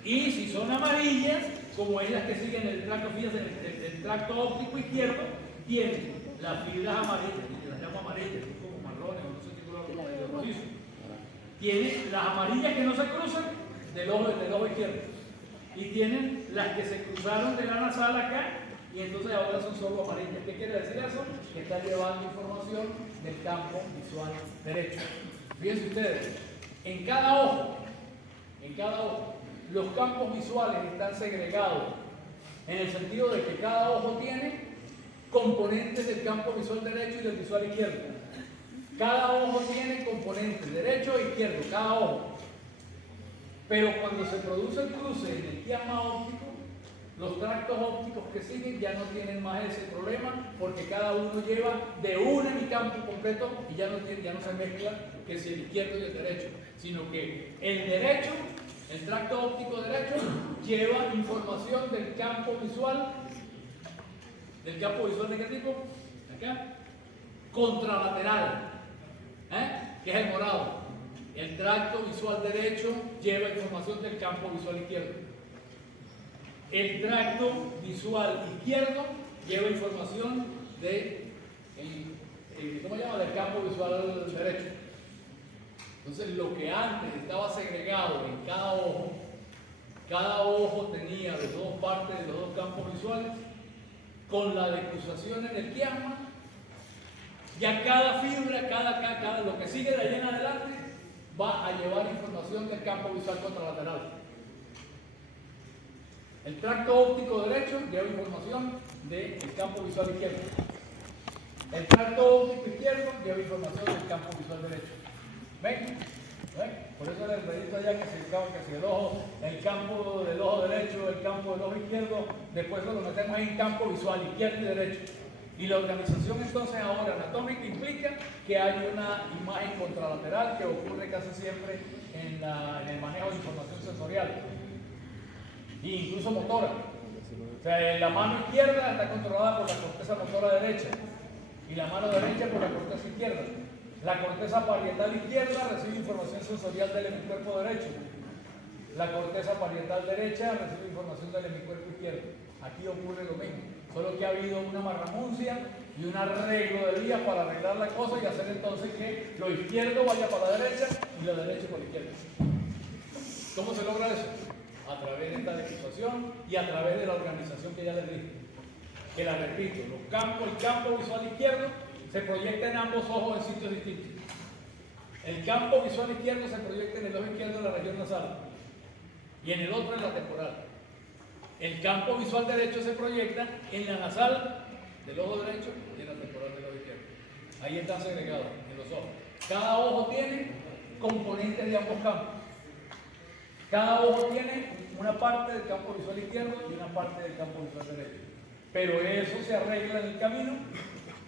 Y si son amarillas, como ellas que siguen el tracto, fíjense, el tracto óptico izquierdo, tienen las fibras amarillas, y las llamo amarillas, como marrones o no sé qué color lo dice. Tienen las amarillas que no se cruzan del ojo izquierdo. Y tienen las que se cruzaron de la nasal acá, y entonces ahora son solo amarillas. ¿Qué quiere decir eso? Que está llevando información del campo visual derecho. Fíjense ustedes, en cada ojo, los campos visuales están segregados, en el sentido de que cada ojo tiene componentes del campo visual derecho y del visual izquierdo. Cada ojo tiene componentes derecho e izquierdo, cada ojo. Pero cuando se produce el cruce en el chiasma óptico, los tractos ópticos que siguen ya no tienen más ese problema, porque cada uno lleva de un hemicampo completo y ya no se mezcla que si el izquierdo y el derecho, sino que el derecho, el tracto óptico derecho, lleva información del campo visual. ¿Del campo visual de qué tipo? Acá. Contralateral, que es el morado. El tracto visual derecho lleva información del campo visual izquierdo. El tracto visual izquierdo lleva información del campo visual derecho. Entonces, lo que antes estaba segregado en cada ojo tenía las dos partes de los dos campos visuales, con la decruzación en el chiasma, ya cada fibra, cada lo que sigue de ahí en adelante, va a llevar información del campo visual contralateral. El tracto óptico derecho lleva información del campo visual izquierdo. El tracto óptico izquierdo lleva información del campo visual derecho. ¿Ven? Por eso les redito allá que si el campo del ojo derecho, el campo del ojo izquierdo, después lo metemos en campo visual izquierdo y derecho. Y la organización entonces ahora anatómica implica que hay una imagen contralateral que ocurre casi siempre en el manejo de información sensorial e incluso motora. O sea, la mano izquierda está controlada por la corteza motora derecha y la mano derecha por la corteza izquierda. La corteza parietal izquierda recibe información sensorial del hemicuerpo derecho. La corteza parietal derecha recibe información del hemicuerpo izquierdo. Aquí ocurre lo mismo. Solo que ha habido una marramuncia y un arreglo de vías para arreglar la cosa y hacer entonces que lo izquierdo vaya para la derecha y lo derecho para la izquierda. ¿Cómo se logra eso? A través de esta decruzación y a través de la organización que ya les dije. Que la repito, el campo visual izquierdo se proyecta en ambos ojos en sitios distintos. El campo visual izquierdo se proyecta en el ojo izquierdo en la región nasal y en el otro en la temporal. El campo visual derecho se proyecta en la nasal del ojo derecho y en la temporal del ojo izquierdo. Ahí están segregados en los ojos. Cada ojo tiene componentes de ambos campos. Cada ojo tiene una parte del campo visual izquierdo y una parte del campo visual derecho. Pero eso se arregla en el camino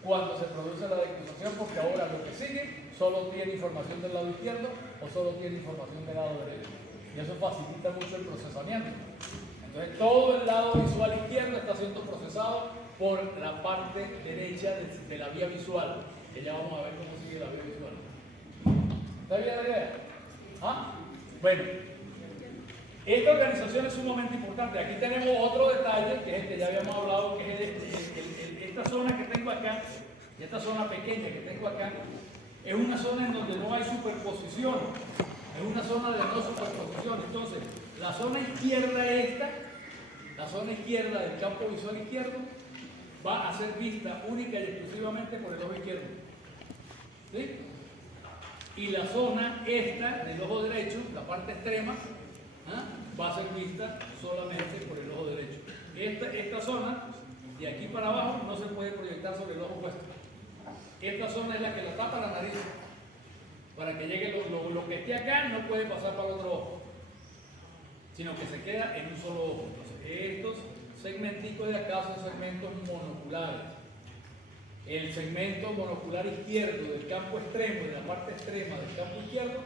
cuando se produce la decusación, porque ahora lo que sigue solo tiene información del lado izquierdo o solo tiene información del lado derecho. Y eso facilita mucho el procesamiento. Entonces todo el lado visual izquierdo está siendo procesado por la parte derecha de la vía visual, que ya vamos a ver cómo sigue la vía visual. ¿Está bien la idea? ¿Ah? Bueno, esta organización es sumamente importante. Aquí tenemos otro detalle, que es el que ya habíamos hablado, que es esta zona que tengo acá, y esta zona pequeña que tengo acá, es una zona en donde no hay superposición, es una zona de no superposición. Entonces, la zona izquierda esta, la zona izquierda del campo visual izquierdo, va a ser vista única y exclusivamente por el ojo izquierdo. ¿Sí? Y la zona esta del ojo derecho, la parte extrema, va a ser vista solamente por el ojo derecho. Esta zona, de aquí para abajo, no se puede proyectar sobre el ojo opuesto. Esta zona es la que la tapa la nariz. Para que llegue lo que esté acá, no puede pasar para el otro ojo, sino que se queda en un solo ojo. Entonces, estos segmenticos de acá son segmentos monoculares. El segmento monocular izquierdo del campo extremo, de la parte extrema del campo izquierdo,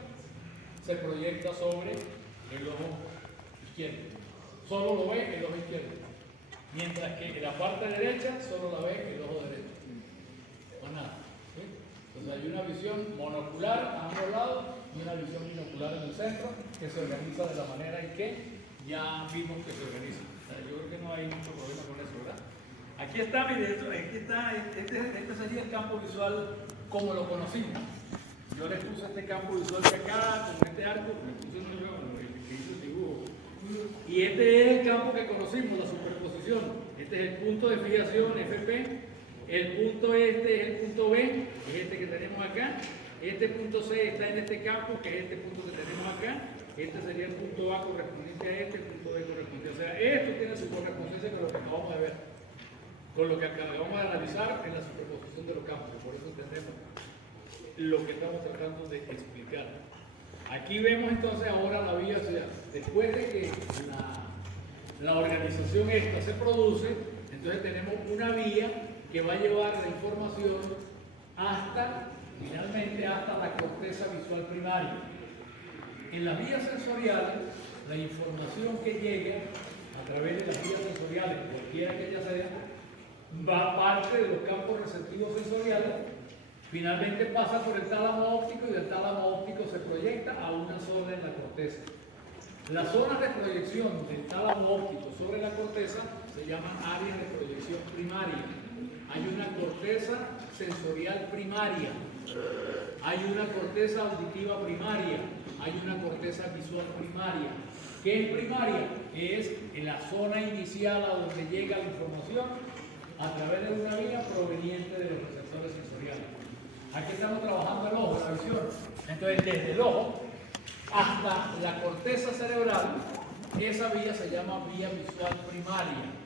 se proyecta sobre el ojo izquierdo. Solo lo ve el ojo izquierdo. Mientras que la parte derecha solo la ve el ojo derecho. Más nada. ¿Sí? Entonces hay una visión monocular a ambos lados y una visión binocular en el centro que se organiza de la manera en que ya vimos que se organiza. O sea, yo creo que no hay mucho problema con eso, ¿verdad? Aquí está, mire, aquí está, este sería el campo visual como lo conocimos. Yo les puse este campo visual de acá, con este arco, le puse un el que hizo el dibujo. Y este es el campo que conocimos, la superposición. Este es el punto de fijación, FP. El punto este es el punto B, que es este que tenemos acá. Este punto C está en este campo, que es este punto que tenemos acá. Este sería el punto A correspondiente a este, el punto B correspondiente. O sea, esto tiene su correspondencia con lo que acabamos de ver, con lo que acabamos de analizar en la superposición de los campos. Por eso entendemos lo que estamos tratando de explicar. Aquí vemos entonces ahora la vía, o sea, después de que la organización esta se produce, entonces tenemos una vía que va a llevar la información finalmente hasta la corteza visual primaria. En las vías sensoriales, la información que llega a través de las vías sensoriales, cualquiera que ella sea, va parte de los campos receptivos sensoriales, finalmente pasa por el tálamo óptico y del tálamo óptico se proyecta a una zona en la corteza. Las zonas de proyección del tálamo óptico sobre la corteza se llaman áreas de proyección primaria. Hay una corteza sensorial primaria, hay una corteza auditiva primaria, hay una corteza visual primaria. ¿Qué es primaria? Es en la zona inicial a donde llega la información a través de una vía proveniente de los receptores sensoriales. Aquí estamos trabajando el ojo, la visión. Entonces, desde el ojo hasta la corteza cerebral, esa vía se llama vía visual primaria.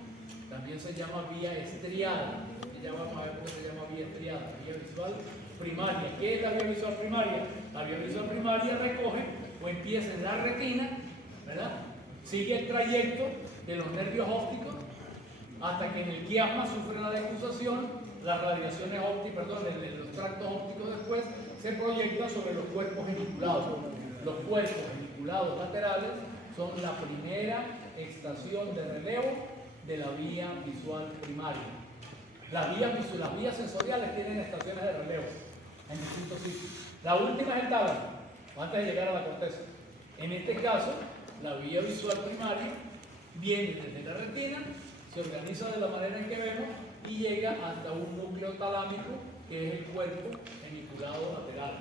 También se llama vía estriada. Ya vamos a ver cómo se llama vía estriada, vía visual primaria. ¿Qué es la vía visual primaria? La vía visual primaria recoge o empieza en la retina, ¿verdad? Sigue el trayecto de los nervios ópticos hasta que en el quiasma sufre la decusación, las radiaciones ópticas, los tractos ópticos después se proyectan sobre los cuerpos geniculados. Los cuerpos geniculados laterales son la primera estación de relevo de la vía visual primaria. Las vías sensoriales tienen estaciones de relevo en distintos sitios. La última es el tálamo, antes de llegar a la corteza. En este caso, la vía visual primaria viene desde la retina, se organiza de la manera en que vemos y llega hasta un núcleo talámico que es el cuerpo geniculado lateral.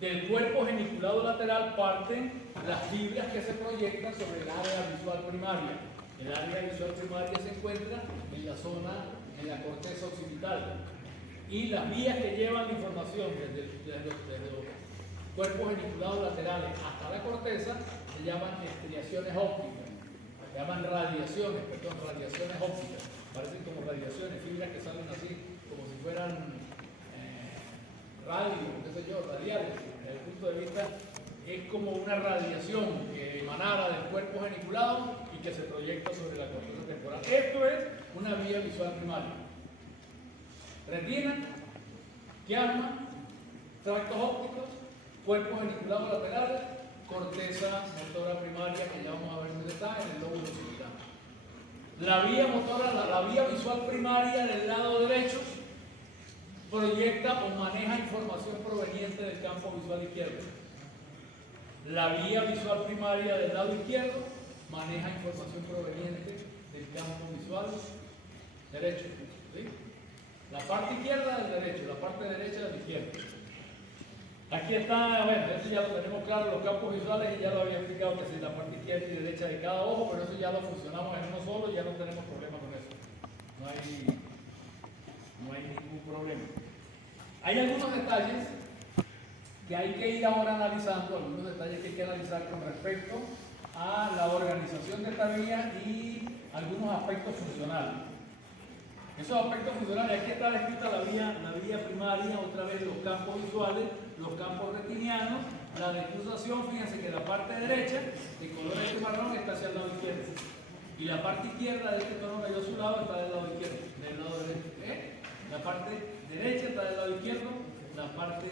Del cuerpo geniculado lateral parten las fibras que se proyectan sobre el área visual primaria. El área visual primaria se encuentra en la zona, en la corteza occipital. Y las vías que llevan la información desde los cuerpos geniculados laterales hasta la corteza se llaman estriaciones ópticas. Se llaman radiaciones ópticas. Parecen como radiaciones, fibras que salen así, como si fueran radio, qué sé yo, radiales. Desde el punto de vista, es como una radiación que emanara del cuerpo geniculado y que se proyecta sobre la corteza temporal. Esto es una vía visual primaria. retina, quiasma, tractos ópticos, cuerpos geniculados laterales, corteza motora primaria, que ya vamos a ver dónde está, en el lóbulo occipital. La vía motora, la vía visual primaria del lado derecho proyecta o maneja información proveniente del campo visual izquierdo. La vía visual primaria del lado izquierdo maneja información proveniente del campo visual derecho. ¿Sí? La parte izquierda del derecho, la parte derecha del izquierdo. Aquí está, bueno, eso ya lo tenemos claro, los campos visuales, y ya lo había explicado que si la parte izquierda y derecha de cada ojo, pero eso ya lo funcionamos en uno solo y ya no tenemos problema con eso. No hay ningún problema. Hay algunos detalles que hay que ir ahora analizando, algunos detalles que hay que analizar con respecto a la organización de esta vía y algunos aspectos funcionales. Esos aspectos funcionales, aquí está descrita la vía primaria, otra vez los campos visuales, los campos retinianos, la decruzación, fíjense que la parte derecha, de color este marrón, está hacia el lado izquierdo. Y la parte izquierda de este tono medio azulado está del lado izquierdo, del lado derecho. La parte derecha está del lado izquierdo, la parte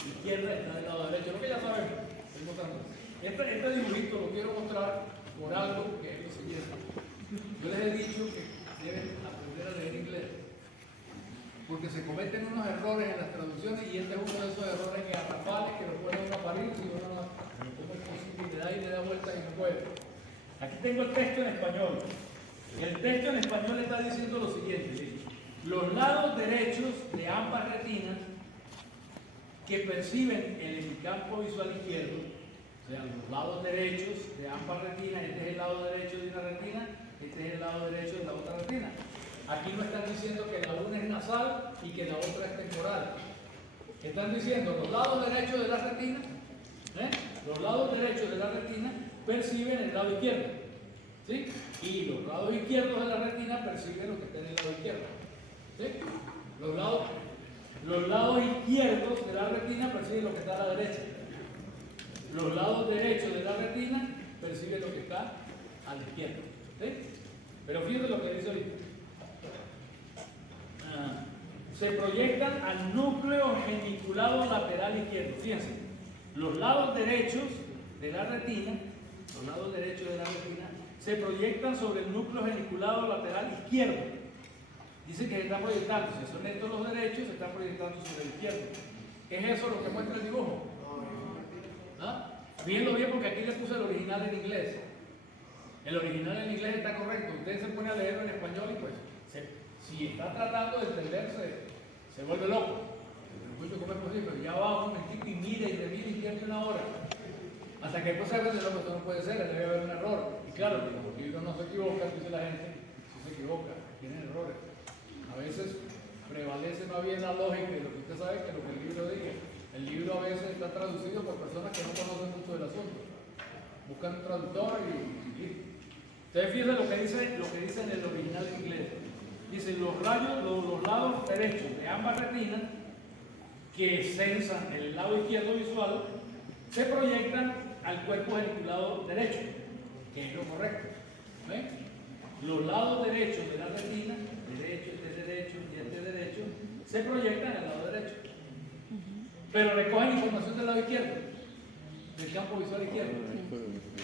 izquierda está del lado derecho. Lo que ya sabemos, estoy mostrando. Este dibujito lo quiero mostrar por algo que es lo siguiente. Yo les he dicho que deben aprender a leer inglés, porque se cometen unos errores en las traducciones y este es uno de esos errores garrafales que lo puede uno parir si uno no, ¿cómo es posible? Le da y le da vueltas y no puede. Aquí tengo el texto en español. El texto en español está diciendo lo siguiente: ¿sí? Los lados derechos de ambas retinas que perciben el campo visual izquierdo, o sea, los lados derechos de ambas retinas, este es el lado derecho de una retina, este es el lado derecho de la otra retina. Aquí no están diciendo que la una es nasal y que la otra es temporal. Están diciendo los lados derechos de la retina, los lados derechos de la retina perciben el lado izquierdo, ¿sí? Y los lados izquierdos de la retina perciben lo que está en el lado izquierdo, ¿sí? Los lados izquierdos de la retina perciben lo que está a la derecha. Los lados derechos de la retina perciben lo que está a la izquierda, ¿sí? Pero fíjense lo que dice ahorita. Se proyectan al núcleo geniculado lateral izquierdo. Fíjense, los lados derechos de la retina, se proyectan sobre el núcleo geniculado lateral izquierdo. Dice que se están proyectando, si son estos los derechos, se están proyectando sobre el izquierdo. ¿Es eso lo que muestra el dibujo? ¿Ah? Fíjenlo bien porque aquí le puse el original en inglés. El original en inglés está correcto. Usted se pone a leerlo en español y pues, si está tratando de entenderse, se vuelve loco. Mucho como es posible, pero ya va un momentito y mire y revise y pierde una hora. Hasta que después se ve que esto no puede ser, debe haber un error. Y claro, como el libro no se equivoca, dice la gente, si se equivoca, tienen errores. A veces prevalece más bien la lógica y lo que usted sabe que lo que el libro diga. El libro a veces está traducido por personas que no conocen mucho del asunto. Buscan un traductor y ustedes fíjense lo que dice en el original en inglés. Dice, los lados derechos de ambas retinas que censan el lado izquierdo visual se proyectan al cuerpo geniculado derecho, que es lo correcto. ¿Ven? Los lados derechos de la retina, derecho y este derecho, se proyectan al lado derecho. Pero recogen información del lado izquierdo, del campo visual izquierdo.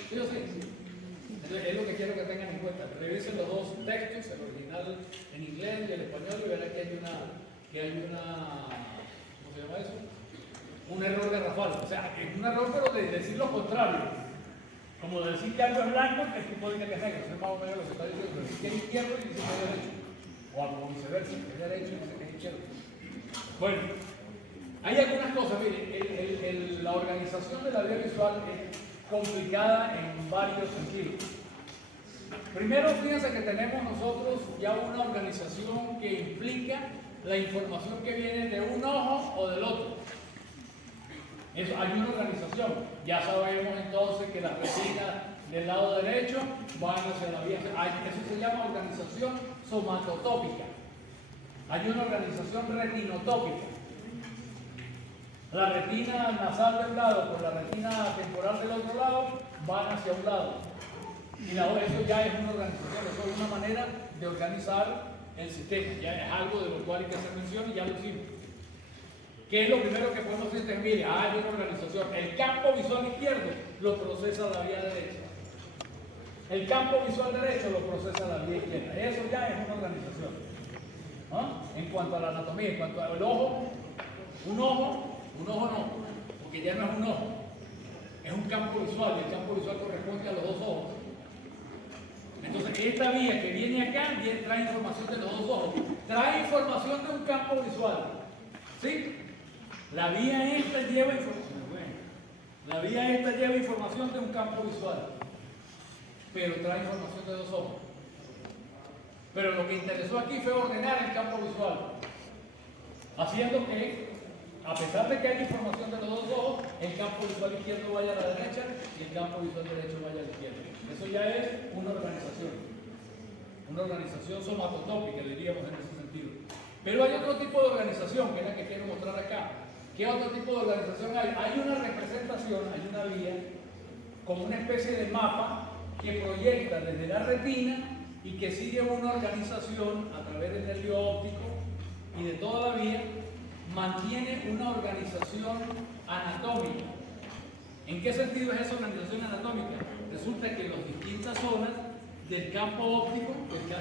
¿Sí o sí? Entonces, es lo que quiero que tengan en cuenta. Revisen los dos textos, el original en inglés y el español, y verán que hay una ¿cómo se llama eso? Un error garrafal. O sea, es un error, pero de decir lo contrario. Como decir que algo es blanco, el tipo dice que es negro. Eso es más o menos lo que está diciendo. Pero dice que es izquierdo y dice que es derecho. O algo viceversa, que es derecho y dice que es izquierdo. Bueno, hay algunas cosas. Miren, la organización de la vía visual es complicada en varios sentidos. Primero, fíjense que tenemos nosotros ya una organización que implica la información que viene de un ojo o del otro. Eso, hay una organización. Ya sabemos entonces que las retinas del lado derecho van hacia la vía. Eso se llama organización somatotópica. Hay una organización retinotópica. La retina nasal de un lado con la retina temporal del otro lado van hacia un lado. Y eso ya es una organización, eso es una manera de organizar el sistema. Ya es algo de lo cual hay que hacer mención y ya lo hicimos. ¿Qué es lo primero que podemos decir? Mire, hay una organización. El campo visual izquierdo lo procesa la vía derecha. El campo visual derecho lo procesa la vía izquierda. Eso ya es una organización. ¿No? En cuanto a la anatomía, en cuanto al ojo, un ojo no, porque ya no es un ojo. Es un campo visual y el campo visual corresponde a los dos ojos. Entonces, esta vía que viene acá trae información de los dos ojos. Trae información de un campo visual. ¿Sí? La vía esta lleva información. La vía esta lleva información de un campo visual. Pero trae información de dos ojos. Pero lo que interesó aquí fue ordenar el campo visual. Haciendo que, a pesar de que hay información de los dos ojos, el campo visual izquierdo vaya a la derecha y el campo visual derecho vaya a la izquierda. Eso ya es una organización. Una organización somatotópica, diríamos en ese sentido. Pero hay otro tipo de organización, que es la que quiero mostrar acá. ¿Qué otro tipo de organización hay? Hay una representación, hay una vía, como una especie de mapa que proyecta desde la retina y que sigue una organización a través del nervio óptico y de toda la vía, mantiene una organización anatómica. ¿En qué sentido es esa organización anatómica? Resulta que las distintas zonas del campo óptico,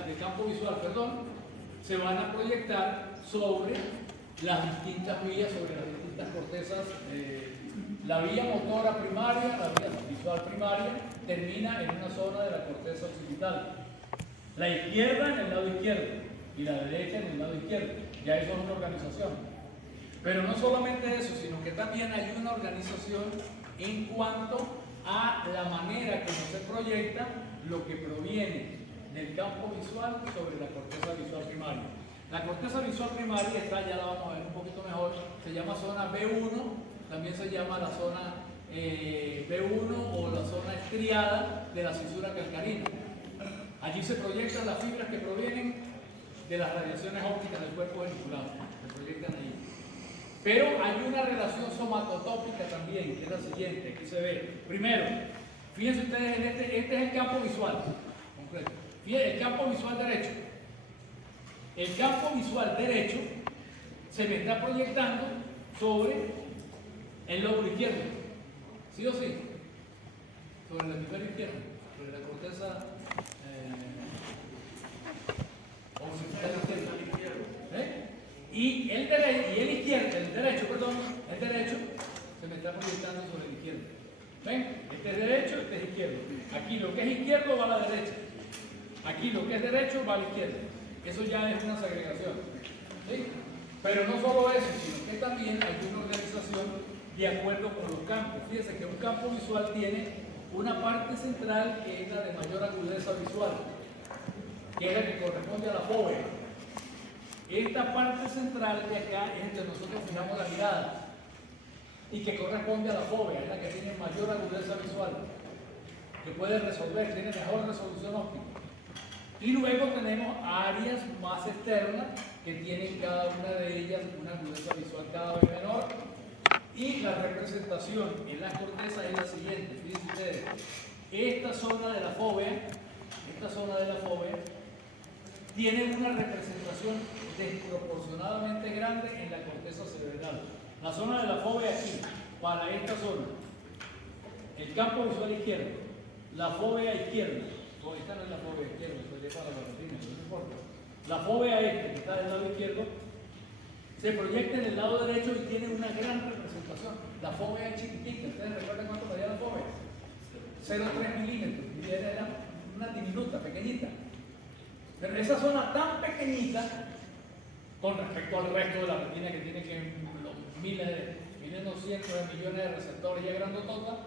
del campo visual, se van a proyectar sobre las distintas vías, sobre las distintas cortezas. La vía motora primaria, la vía visual primaria, termina en una zona de la corteza occipital. La izquierda en el lado izquierdo y la derecha en el lado izquierdo. Ya eso es una organización. Pero no solamente eso, sino que también hay una organización en cuanto a la manera como se proyecta lo que proviene del campo visual sobre la corteza visual primaria. La corteza visual primaria está, ya la vamos a ver un poquito mejor, se llama zona B1, también se llama la zona B1 o la zona estriada de la cisura calcarina. Allí se proyectan las fibras que provienen de las radiaciones ópticas del cuerpo venicular, se proyectan allí. Pero hay una relación somatotópica también, que es la siguiente, aquí se ve. Primero, fíjense ustedes en este es el campo visual completo. Fíjense, el campo visual derecho. El campo visual derecho se me está proyectando sobre el lóbulo izquierdo. ¿Sí o sí? Sobre el hemisferio izquierdo, sobre la corteza occipital izquierda. Y el derecho se me está proyectando sobre el izquierdo. ¿Ven? Este es derecho, este es izquierdo. Aquí lo que es izquierdo va a la derecha. Aquí lo que es derecho va a la izquierda. Eso ya es una segregación. ¿Sí? Pero no solo eso, sino que también hay una organización de acuerdo con los campos. Fíjense que un campo visual tiene una parte central que es la de mayor agudeza visual, que es la que corresponde a la fóvea. Esta parte central de acá es donde nosotros fijamos la mirada y que corresponde a la fóvea, es la que tiene mayor agudeza visual, que puede resolver, tiene mejor resolución óptica. Y luego tenemos áreas más externas que tienen cada una de ellas una agudeza visual cada vez menor. Y la representación en las cortezas es la siguiente, fíjense ustedes, esta zona de la fóvea tiene una representación desproporcionadamente grande en la corteza cerebral. La zona de la fóvea aquí, para esta zona, el campo visual izquierdo, la fóvea izquierda, esta no es la fóvea izquierda, esto es para la retina, no importa. La fóvea esta, que está del lado izquierdo, se proyecta en el lado derecho y tiene una gran representación. La fóvea es chiquitita, ¿ustedes recuerdan cuánto medía la fóvea? 0,3 milímetros, y era una diminuta, pequeñita. Pero esa zona tan pequeñita, con respecto al resto de la retina que tiene que miles, no cientos de millones de receptores ya grandotota,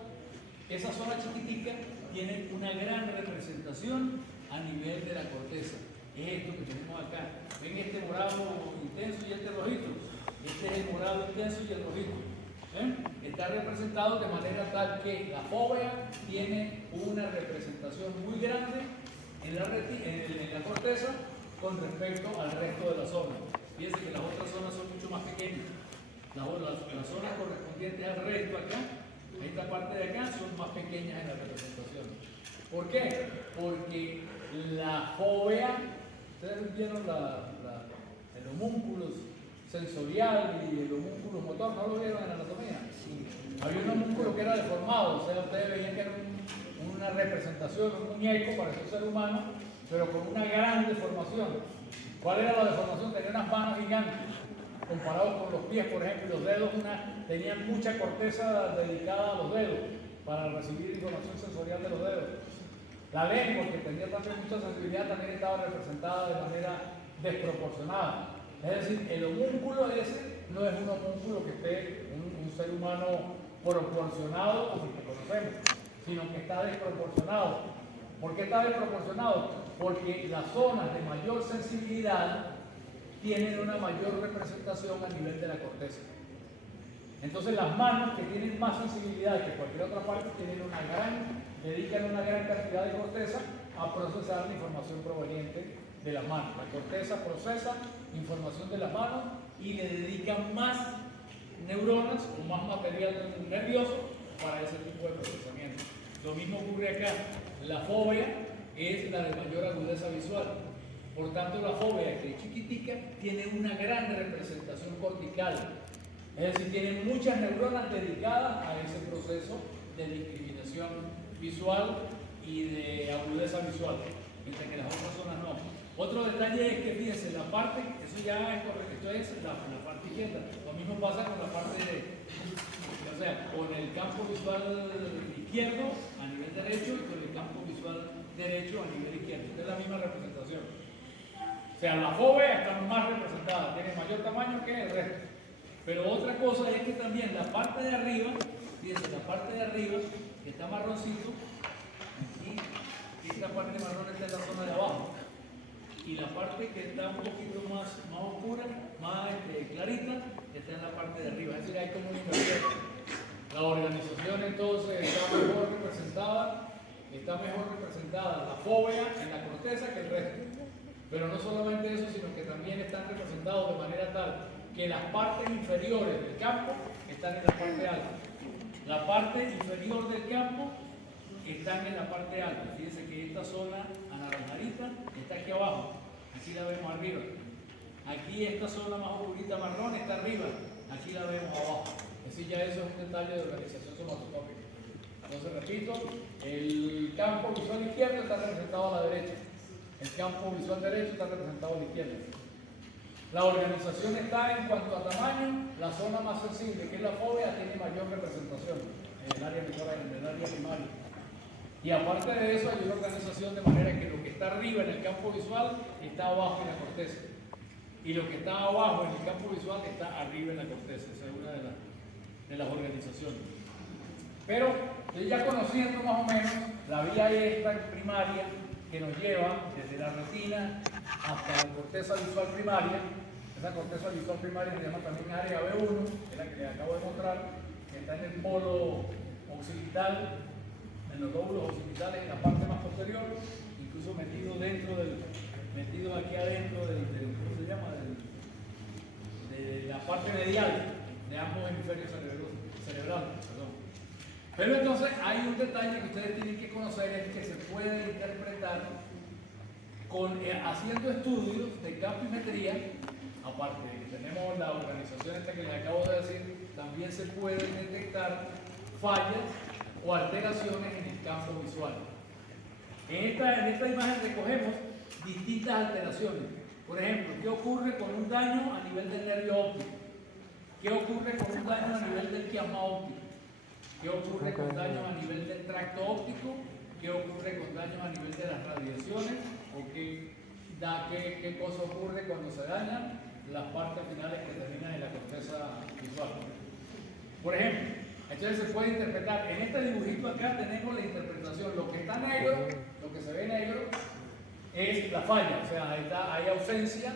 esa zona chiquitica tiene una gran representación a nivel de la corteza. Es esto que tenemos acá. ¿Ven este morado intenso y este rojito? Este es el morado intenso y el rojito. ¿Ven? Está representado de manera tal que la fóvea tiene una representación muy grande en la corteza con respecto al resto de la zona. Fíjense que las otras zonas son mucho más pequeñas. Las zonas correspondientes al resto acá, esta parte de acá, son más pequeñas en la representación. ¿Por qué? Porque la fóvea ustedes vieron el homúnculo sensorial y el homúnculo motor, ¿no lo vieron en la anatomía? Sí. Había un homúnculo que era deformado, o sea, ustedes veían que era una representación, un muñeco para un ser humano, pero con una gran deformación. ¿Cuál era la deformación? Tenía unas manos gigantes, comparado con los pies, por ejemplo, y los dedos tenían mucha corteza dedicada a los dedos, para recibir información sensorial de los dedos. La lengua, que tenía también mucha sensibilidad, también estaba representada de manera desproporcionada. Es decir, el homúnculo ese no es un homúnculo que esté un ser humano proporcionado como el que conocemos, sino que está desproporcionado. ¿Por qué está desproporcionado? Porque las zonas de mayor sensibilidad tienen una mayor representación a nivel de la corteza. Entonces las manos que tienen más sensibilidad que cualquier otra parte dedican una gran cantidad de corteza a procesar la información proveniente de las manos. La corteza procesa información de las manos y le dedican más neuronas o más material nervioso para ese tipo de procesamiento. Lo mismo ocurre acá. La fóvea es la de mayor agudeza visual. Por tanto, la fóvea, que es chiquitica, tiene una gran representación cortical. Es decir, tiene muchas neuronas dedicadas a ese proceso de discriminación visual y de agudeza visual, mientras que las otras zonas no. Otro detalle es que, fíjense, la parte, eso ya es correcto, esto es la parte izquierda. Lo mismo pasa con la parte o sea, con el campo visual izquierdo a nivel derecho y con el campo visual derecho a nivel izquierdo. Es la misma representación. O sea, la fóvea está más representada, tiene mayor tamaño que el resto. Pero otra cosa es que también la parte de arriba, fíjense, la parte de arriba, que está marroncito, aquí, esta parte marrón está en la zona de abajo. Y la parte que está un poquito más oscura, más clarita, está en la parte de arriba. Es decir, hay como una inversión. La organización entonces está mejor representada la fóvea en la corteza que el resto. Pero no solamente eso, sino que también están representados de manera tal que las partes inferiores del campo están en la parte alta. La parte inferior del campo están en la parte alta. Fíjense que esta zona anaranjadita está aquí abajo. Aquí la vemos arriba. Aquí esta zona más oscurita marrón está arriba. Aquí la vemos abajo. Es decir, ya eso es un detalle de organización somatoscópica. Entonces, repito, el campo visual izquierdo está representado a la derecha. El campo visual derecho está representado a la izquierda. La organización está en cuanto a tamaño, la zona más sensible, que es la fóvea, tiene mayor representación en el área primaria. Y aparte de eso, hay una organización de manera que lo que está arriba en el campo visual está abajo en la corteza. Y lo que está abajo en el campo visual está arriba en la corteza. Esa es una de las organizaciones. Pero ya conociendo más o menos la vía esta primaria que nos lleva desde la retina hasta la corteza visual primaria. Esa corteza visual primaria se llama también área B1, que es la que les acabo de mostrar, que está en el polo occipital, en los lóbulos occipitales, en la parte más posterior, incluso metido aquí adentro ¿cómo se llama? De la parte medial de ambos hemisferios cerebrales. Pero entonces hay un detalle que ustedes tienen que conocer, es que se puede interpretar haciendo estudios de campimetría, aparte de que tenemos la organización esta que les acabo de decir, también se pueden detectar fallas o alteraciones en el campo visual. En esta imagen recogemos distintas alteraciones. Por ejemplo, ¿qué ocurre con un daño a nivel del nervio óptico? ¿Qué ocurre con un daño a nivel del quiasma óptico? ¿Qué ocurre con daños a nivel del tracto óptico? ¿Qué ocurre con daños a nivel de las radiaciones? ¿O qué cosa ocurre cuando se dañan las partes finales que terminan en la corteza visual? Por ejemplo, entonces se puede interpretar, en este dibujito acá tenemos la interpretación, lo que está negro, lo que se ve negro, es la falla, o sea, hay ausencia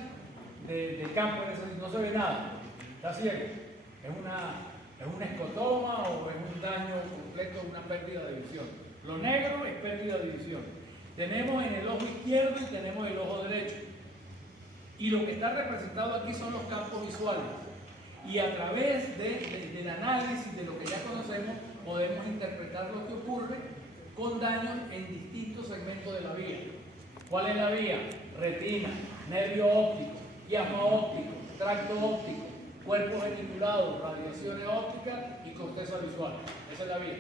de campo, no se ve nada, está ciego, es un escotoma o es un daño completo, una pérdida de visión. Lo negro es pérdida de visión. Tenemos en el ojo izquierdo y tenemos el ojo derecho. Y lo que está representado aquí son los campos visuales. Y a través del análisis de lo que ya conocemos, podemos interpretar lo que ocurre con daños en distintos segmentos de la vía. ¿Cuál es la vía? Retina, nervio óptico, quiasma óptico, tracto óptico, cuerpo geniculado, radiaciones ópticas y corteza visual. Esa es la vía.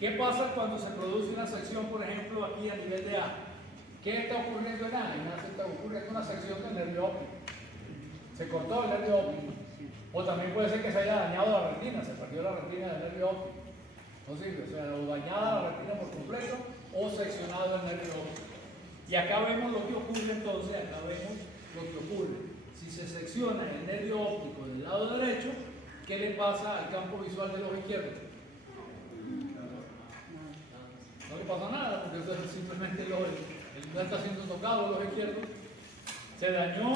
¿Qué pasa cuando se produce una sección, por ejemplo, aquí a nivel de A? ¿Qué está ocurriendo en A? Está ocurriendo una sección del nervio óptico. Se cortó el nervio óptico. O también puede ser que se haya dañado la retina, se perdió la retina del nervio óptico. No sirve, o sea, o dañada la retina por completo o seccionado el nervio óptico. Y acá vemos lo que ocurre entonces, acá vemos lo que ocurre. Si se secciona el nervio óptico del lado derecho, ¿qué le pasa al campo visual del ojo izquierdo? No le pasa nada, porque eso es simplemente el ojo, no está siendo tocado el ojo izquierdo. Se dañó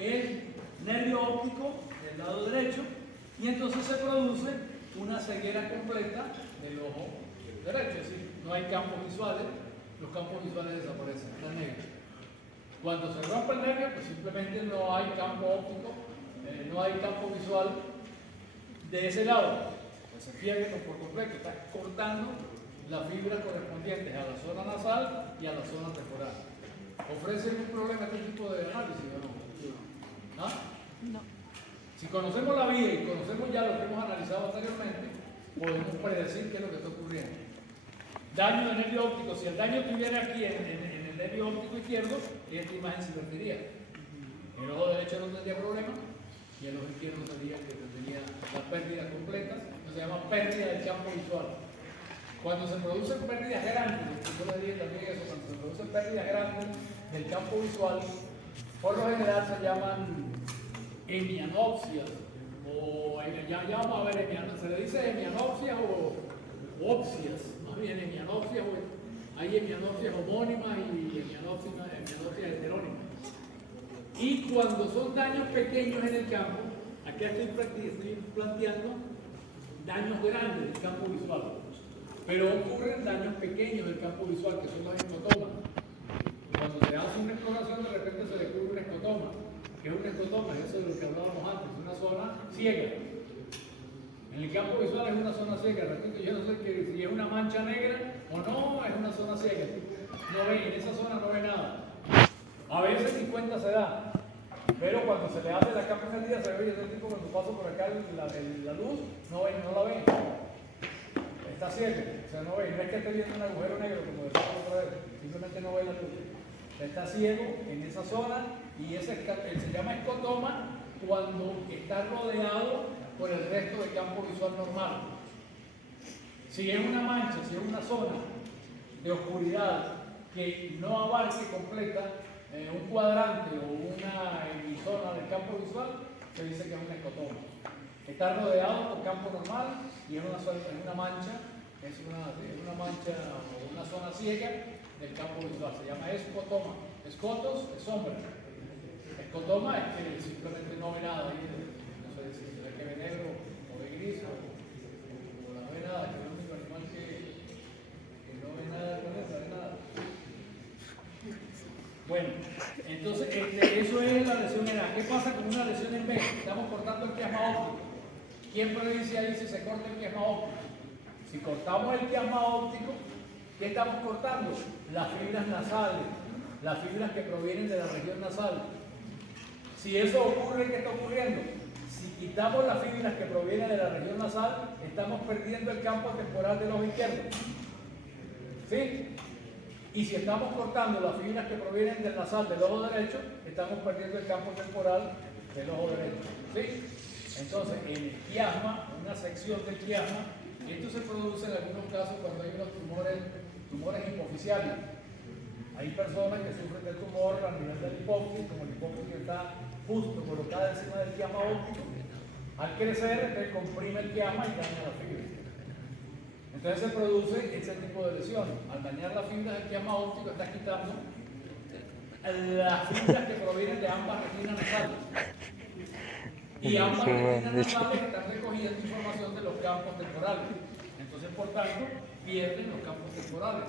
el nervio óptico del lado derecho y entonces se produce una ceguera completa del ojo derecho, es decir, no hay campos visuales, los campos visuales desaparecen, están negros. Cuando se rompe el nervio, pues simplemente no hay campo óptico, no hay campo visual de ese lado, pues se pierde por completo, está cortando las fibras correspondientes a la zona nasal y a la zona temporal. ¿Ofrece algún problema este tipo de análisis o no? ¿Ah? No. Si conocemos la vía y conocemos ya lo que hemos analizado anteriormente, podemos predecir qué es lo que está ocurriendo. Daño de nervio óptico, si el daño estuviera aquí en el nervio óptico izquierdo, esta imagen se invertiría. El ojo derecho no tendría problema y el ojo izquierdo tendría la pérdida completa, se llama pérdida del campo visual. Cuando se producen pérdidas grandes, yo le diría también eso, cuando se producen pérdidas grandes del campo visual, por lo general se llaman hemianopsias, o ya vamos a ver, se le dice hemianopsias o opsias, más bien hemianopsias, hay hemianopsias homónimas y hemianopsias heterónimas. Y cuando son daños pequeños en el campo, aquí estoy planteando daños grandes del campo visual, pero ocurren daños pequeños del campo visual, que son los escotomas. Cuando se hace una exploración, de repente se descubre un escotoma. ¿Qué es un escotoma? Eso es de lo que hablábamos antes, una zona ciega. En el campo visual es una zona ciega. Repito, yo no sé si es una mancha negra o no, es una zona ciega. No ve, en esa zona no ve nada. A veces ni cuenta se da, pero cuando se le hace la capa perdida se ve, ese tipo cuando paso por acá la luz, no la ve. Está ciego, o sea, no ve, no es que esté viendo un agujero negro como decíamos otra vez, simplemente no ve la luz. Está ciego en esa zona y se llama escotoma cuando está rodeado por el resto del campo visual normal. Si es una mancha, si es una zona de oscuridad que no abarque completa un cuadrante o una zona del campo visual, se dice que es un escotoma. Está rodeado por campo normal y es una mancha, es una mancha o una zona ciega del campo visual. Se llama escotoma. Escotos es sombra. Escotoma es que simplemente no ve nada. No sé si es que ve negro o ve gris o no ve nada, que es el único animal que no ve nada con eso, ve nada. Bueno, entonces eso es la lesión en A. ¿Qué pasa con una lesión en B? Estamos cortando el quiasma óptico. ¿Quién predice ahí si se corta el quiasma óptico? Si cortamos el quiasma óptico, ¿qué estamos cortando? Las fibras nasales, las fibras que provienen de la región nasal. Si eso ocurre, ¿qué está ocurriendo? Si quitamos las fibras que provienen de la región nasal, estamos perdiendo el campo temporal del ojo izquierdo. ¿Sí? Y si estamos cortando las fibras que provienen del nasal del ojo derecho, estamos perdiendo el campo temporal del ojo derecho. ¿Sí? Entonces, en el quiasma, una sección del quiasma, esto se produce en algunos casos cuando hay unos tumores hipoficiales. Hay personas que sufren del tumor a nivel del hipófisis, como el hipófisis está justo colocada encima del quiasma óptico. Al crecer, entonces comprime el quiasma y daña la fibra. Entonces se produce ese tipo de lesión. Al dañar la fibra del quiasma óptico, está quitando las fibras que provienen de ambas retinas nasales. Y ambas retinas nasales están recogiendo información de los campos temporales. Entonces, por tanto, pierden los campos temporales.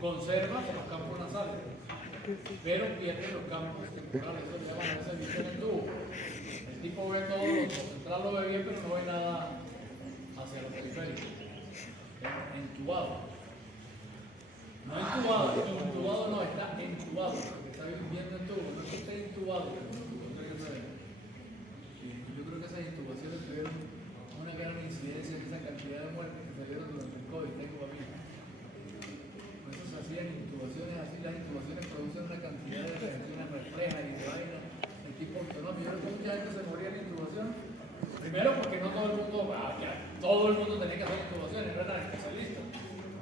Conservan los campos nasales, pero pierden los campos temporales. Eso se llama a veces visión en tubo. El tipo ve todo, lo central lo ve bien, pero no ve nada hacia lo periférico. Entubado. No intubado, intubado no, está entubado, porque está viviendo en tubo, no es que esté intubado. Yo creo que esas intubaciones tuvieron una gran incidencia en esa cantidad de muertes que se dieron durante el COVID, tengo a mí. Por eso se hacían intubaciones así, las intubaciones producen una cantidad de reacciones reflejas y de vainas de tipo autonómico. Yo creo que mucha gente se moría en intubación. Primero porque no todo el mundo tenía que hacer intubaciones, no eran especialistas.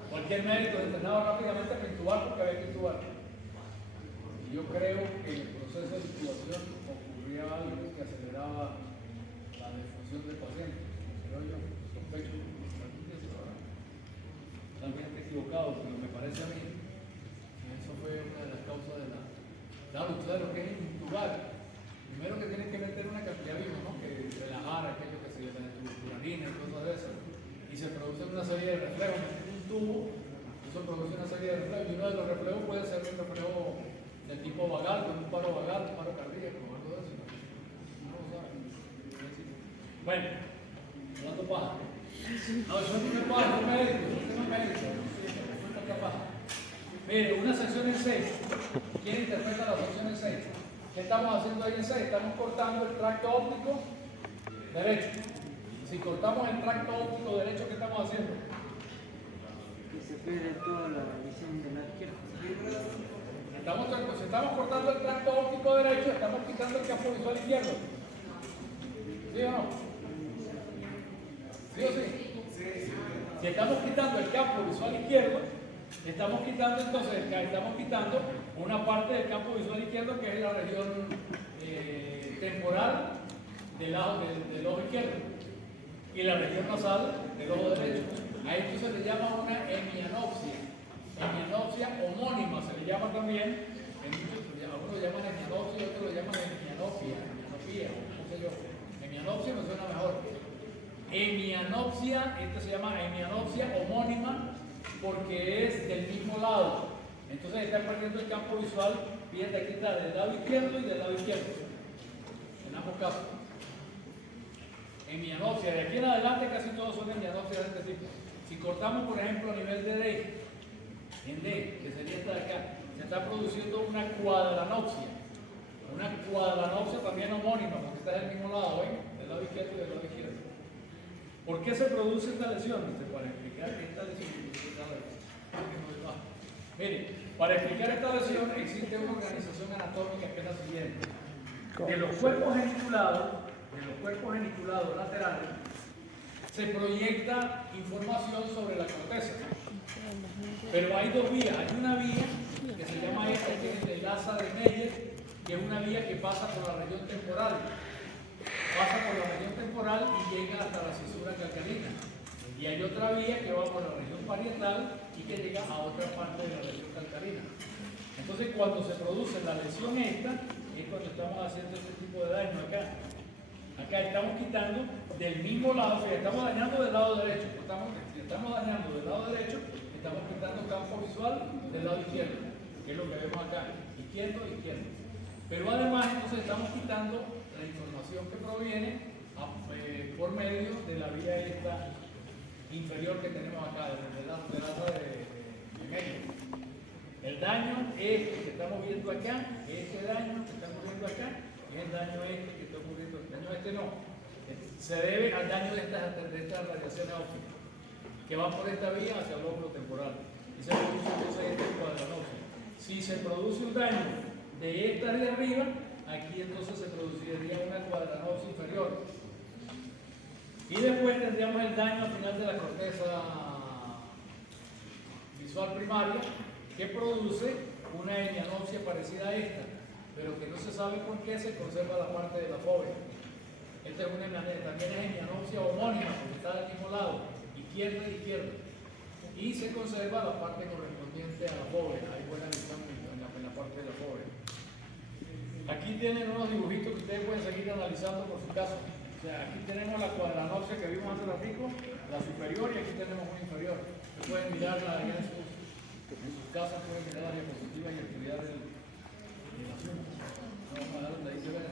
Cualquier médico entrenaba rápidamente para intubar porque había que intubar. Y yo creo que en el proceso de intubación ocurría algo que aceleraba la defunción del paciente. Creo yo, sospecho. También estoy equivocado, pero me parece a mí que eso fue una de las causas de la... Claro, tú sabes lo que es intubar. Primero que tienes que meter una cantidad viva, ¿no? Que relajar aquello que se llama tubularina y cosas de esas. Y se producen una serie de reflejos. Un tubo, eso produce una serie de reflejos. Y uno de los reflejos puede ser un reflejo de tipo vagal, con un paro vagal, un paro cardíaco, algo de eso. No lo sabe. Bueno, hablando paja. No, eso no es paja, no es médico, eso no es médico. Eso no es paja. Mire, una sección en 6. ¿Quién interpreta la sección en 6? ¿Qué estamos haciendo ahí en 6? Estamos cortando el tracto óptico derecho. Si cortamos el tracto óptico derecho, ¿qué estamos haciendo? Que se pierde toda la visión de la izquierda. Si estamos cortando el tracto óptico derecho, estamos quitando el campo visual izquierdo. ¿Sí o no? ¿Sí o sí? Si estamos quitando el campo visual izquierdo, estamos quitando una parte del campo visual izquierdo que es la región temporal del ojo izquierdo y la región nasal del ojo derecho. A esto se le llama una hemianopsia. Hemianopsia homónima se le llama también. Algunos lo llaman hemianopsia y otros lo llaman hemianopia, no sé yo. Hemianopsia me suena mejor. Hemianopsia, esta se llama hemianopsia homónima porque es del mismo lado. Entonces está perdiendo el campo visual, fíjate aquí está del lado izquierdo y del lado izquierdo. En ambos casos. Hemianopsia, de aquí en adelante casi todos son hemianopsias de este tipo. Si cortamos, por ejemplo, a nivel de D, en D, que sería esta de acá, se está produciendo una cuadranopsia. Una cuadranopsia también homónima, porque está del mismo lado, ¿ven? Del lado izquierdo y del lado izquierdo. ¿Por qué se produce esta lesión? Para explicar esta lesión. Mire, para explicar esta lesión existe una organización anatómica que es la siguiente. De los cuerpos geniculados laterales se proyecta información sobre la corteza. Pero hay dos vías. Hay una vía que se llama esta, que es el Laza de Meyer, que es una vía que pasa por la región temporal. Pasa por la región temporal y llega hasta la cisura calcarina. Y hay otra vía que va por la región parietal y que llega a otra parte de la región calcarina. Entonces, cuando se produce la lesión esta, es cuando estamos haciendo este tipo de daño acá. Acá estamos quitando del mismo lado, o sea, estamos dañando del lado derecho. Si estamos dañando del lado derecho, estamos quitando campo visual del lado izquierdo, que es lo que vemos acá, izquierdo. Pero además, entonces estamos quitando la información que proviene por medio de la vía esta inferior que tenemos acá, de la de medio. El daño este que estamos viendo acá, este daño que estamos viendo acá, es el daño este que está ocurriendo. El daño este no, se debe al daño de estas radiaciones ópticas que van por esta vía hacia el lóbulo temporal y se produce entonces este cuadranopsia. Si se produce un daño de esta de arriba, aquí entonces se produciría una cuadranopsia inferior. Y después tendríamos el daño al final de la corteza visual primaria que produce una hemianopsia parecida a esta, pero que no se sabe por qué se conserva la parte de la fóvea. Esta es una también es hemianopsia homónima, porque está del mismo lado, izquierda y izquierda. Y se conserva la parte correspondiente a la fóvea. Hay buena visión en la parte de la fóvea. Aquí tienen unos dibujitos que ustedes pueden seguir analizando por su caso. O sea, aquí tenemos la cuadranopsia que vimos hace ratito, la superior, y aquí tenemos una inferior. Ustedes pueden mirarla allá en sus casas, pueden mirar la diapositiva y estudiar el asunto. Vamos a dar donde ahí se ve.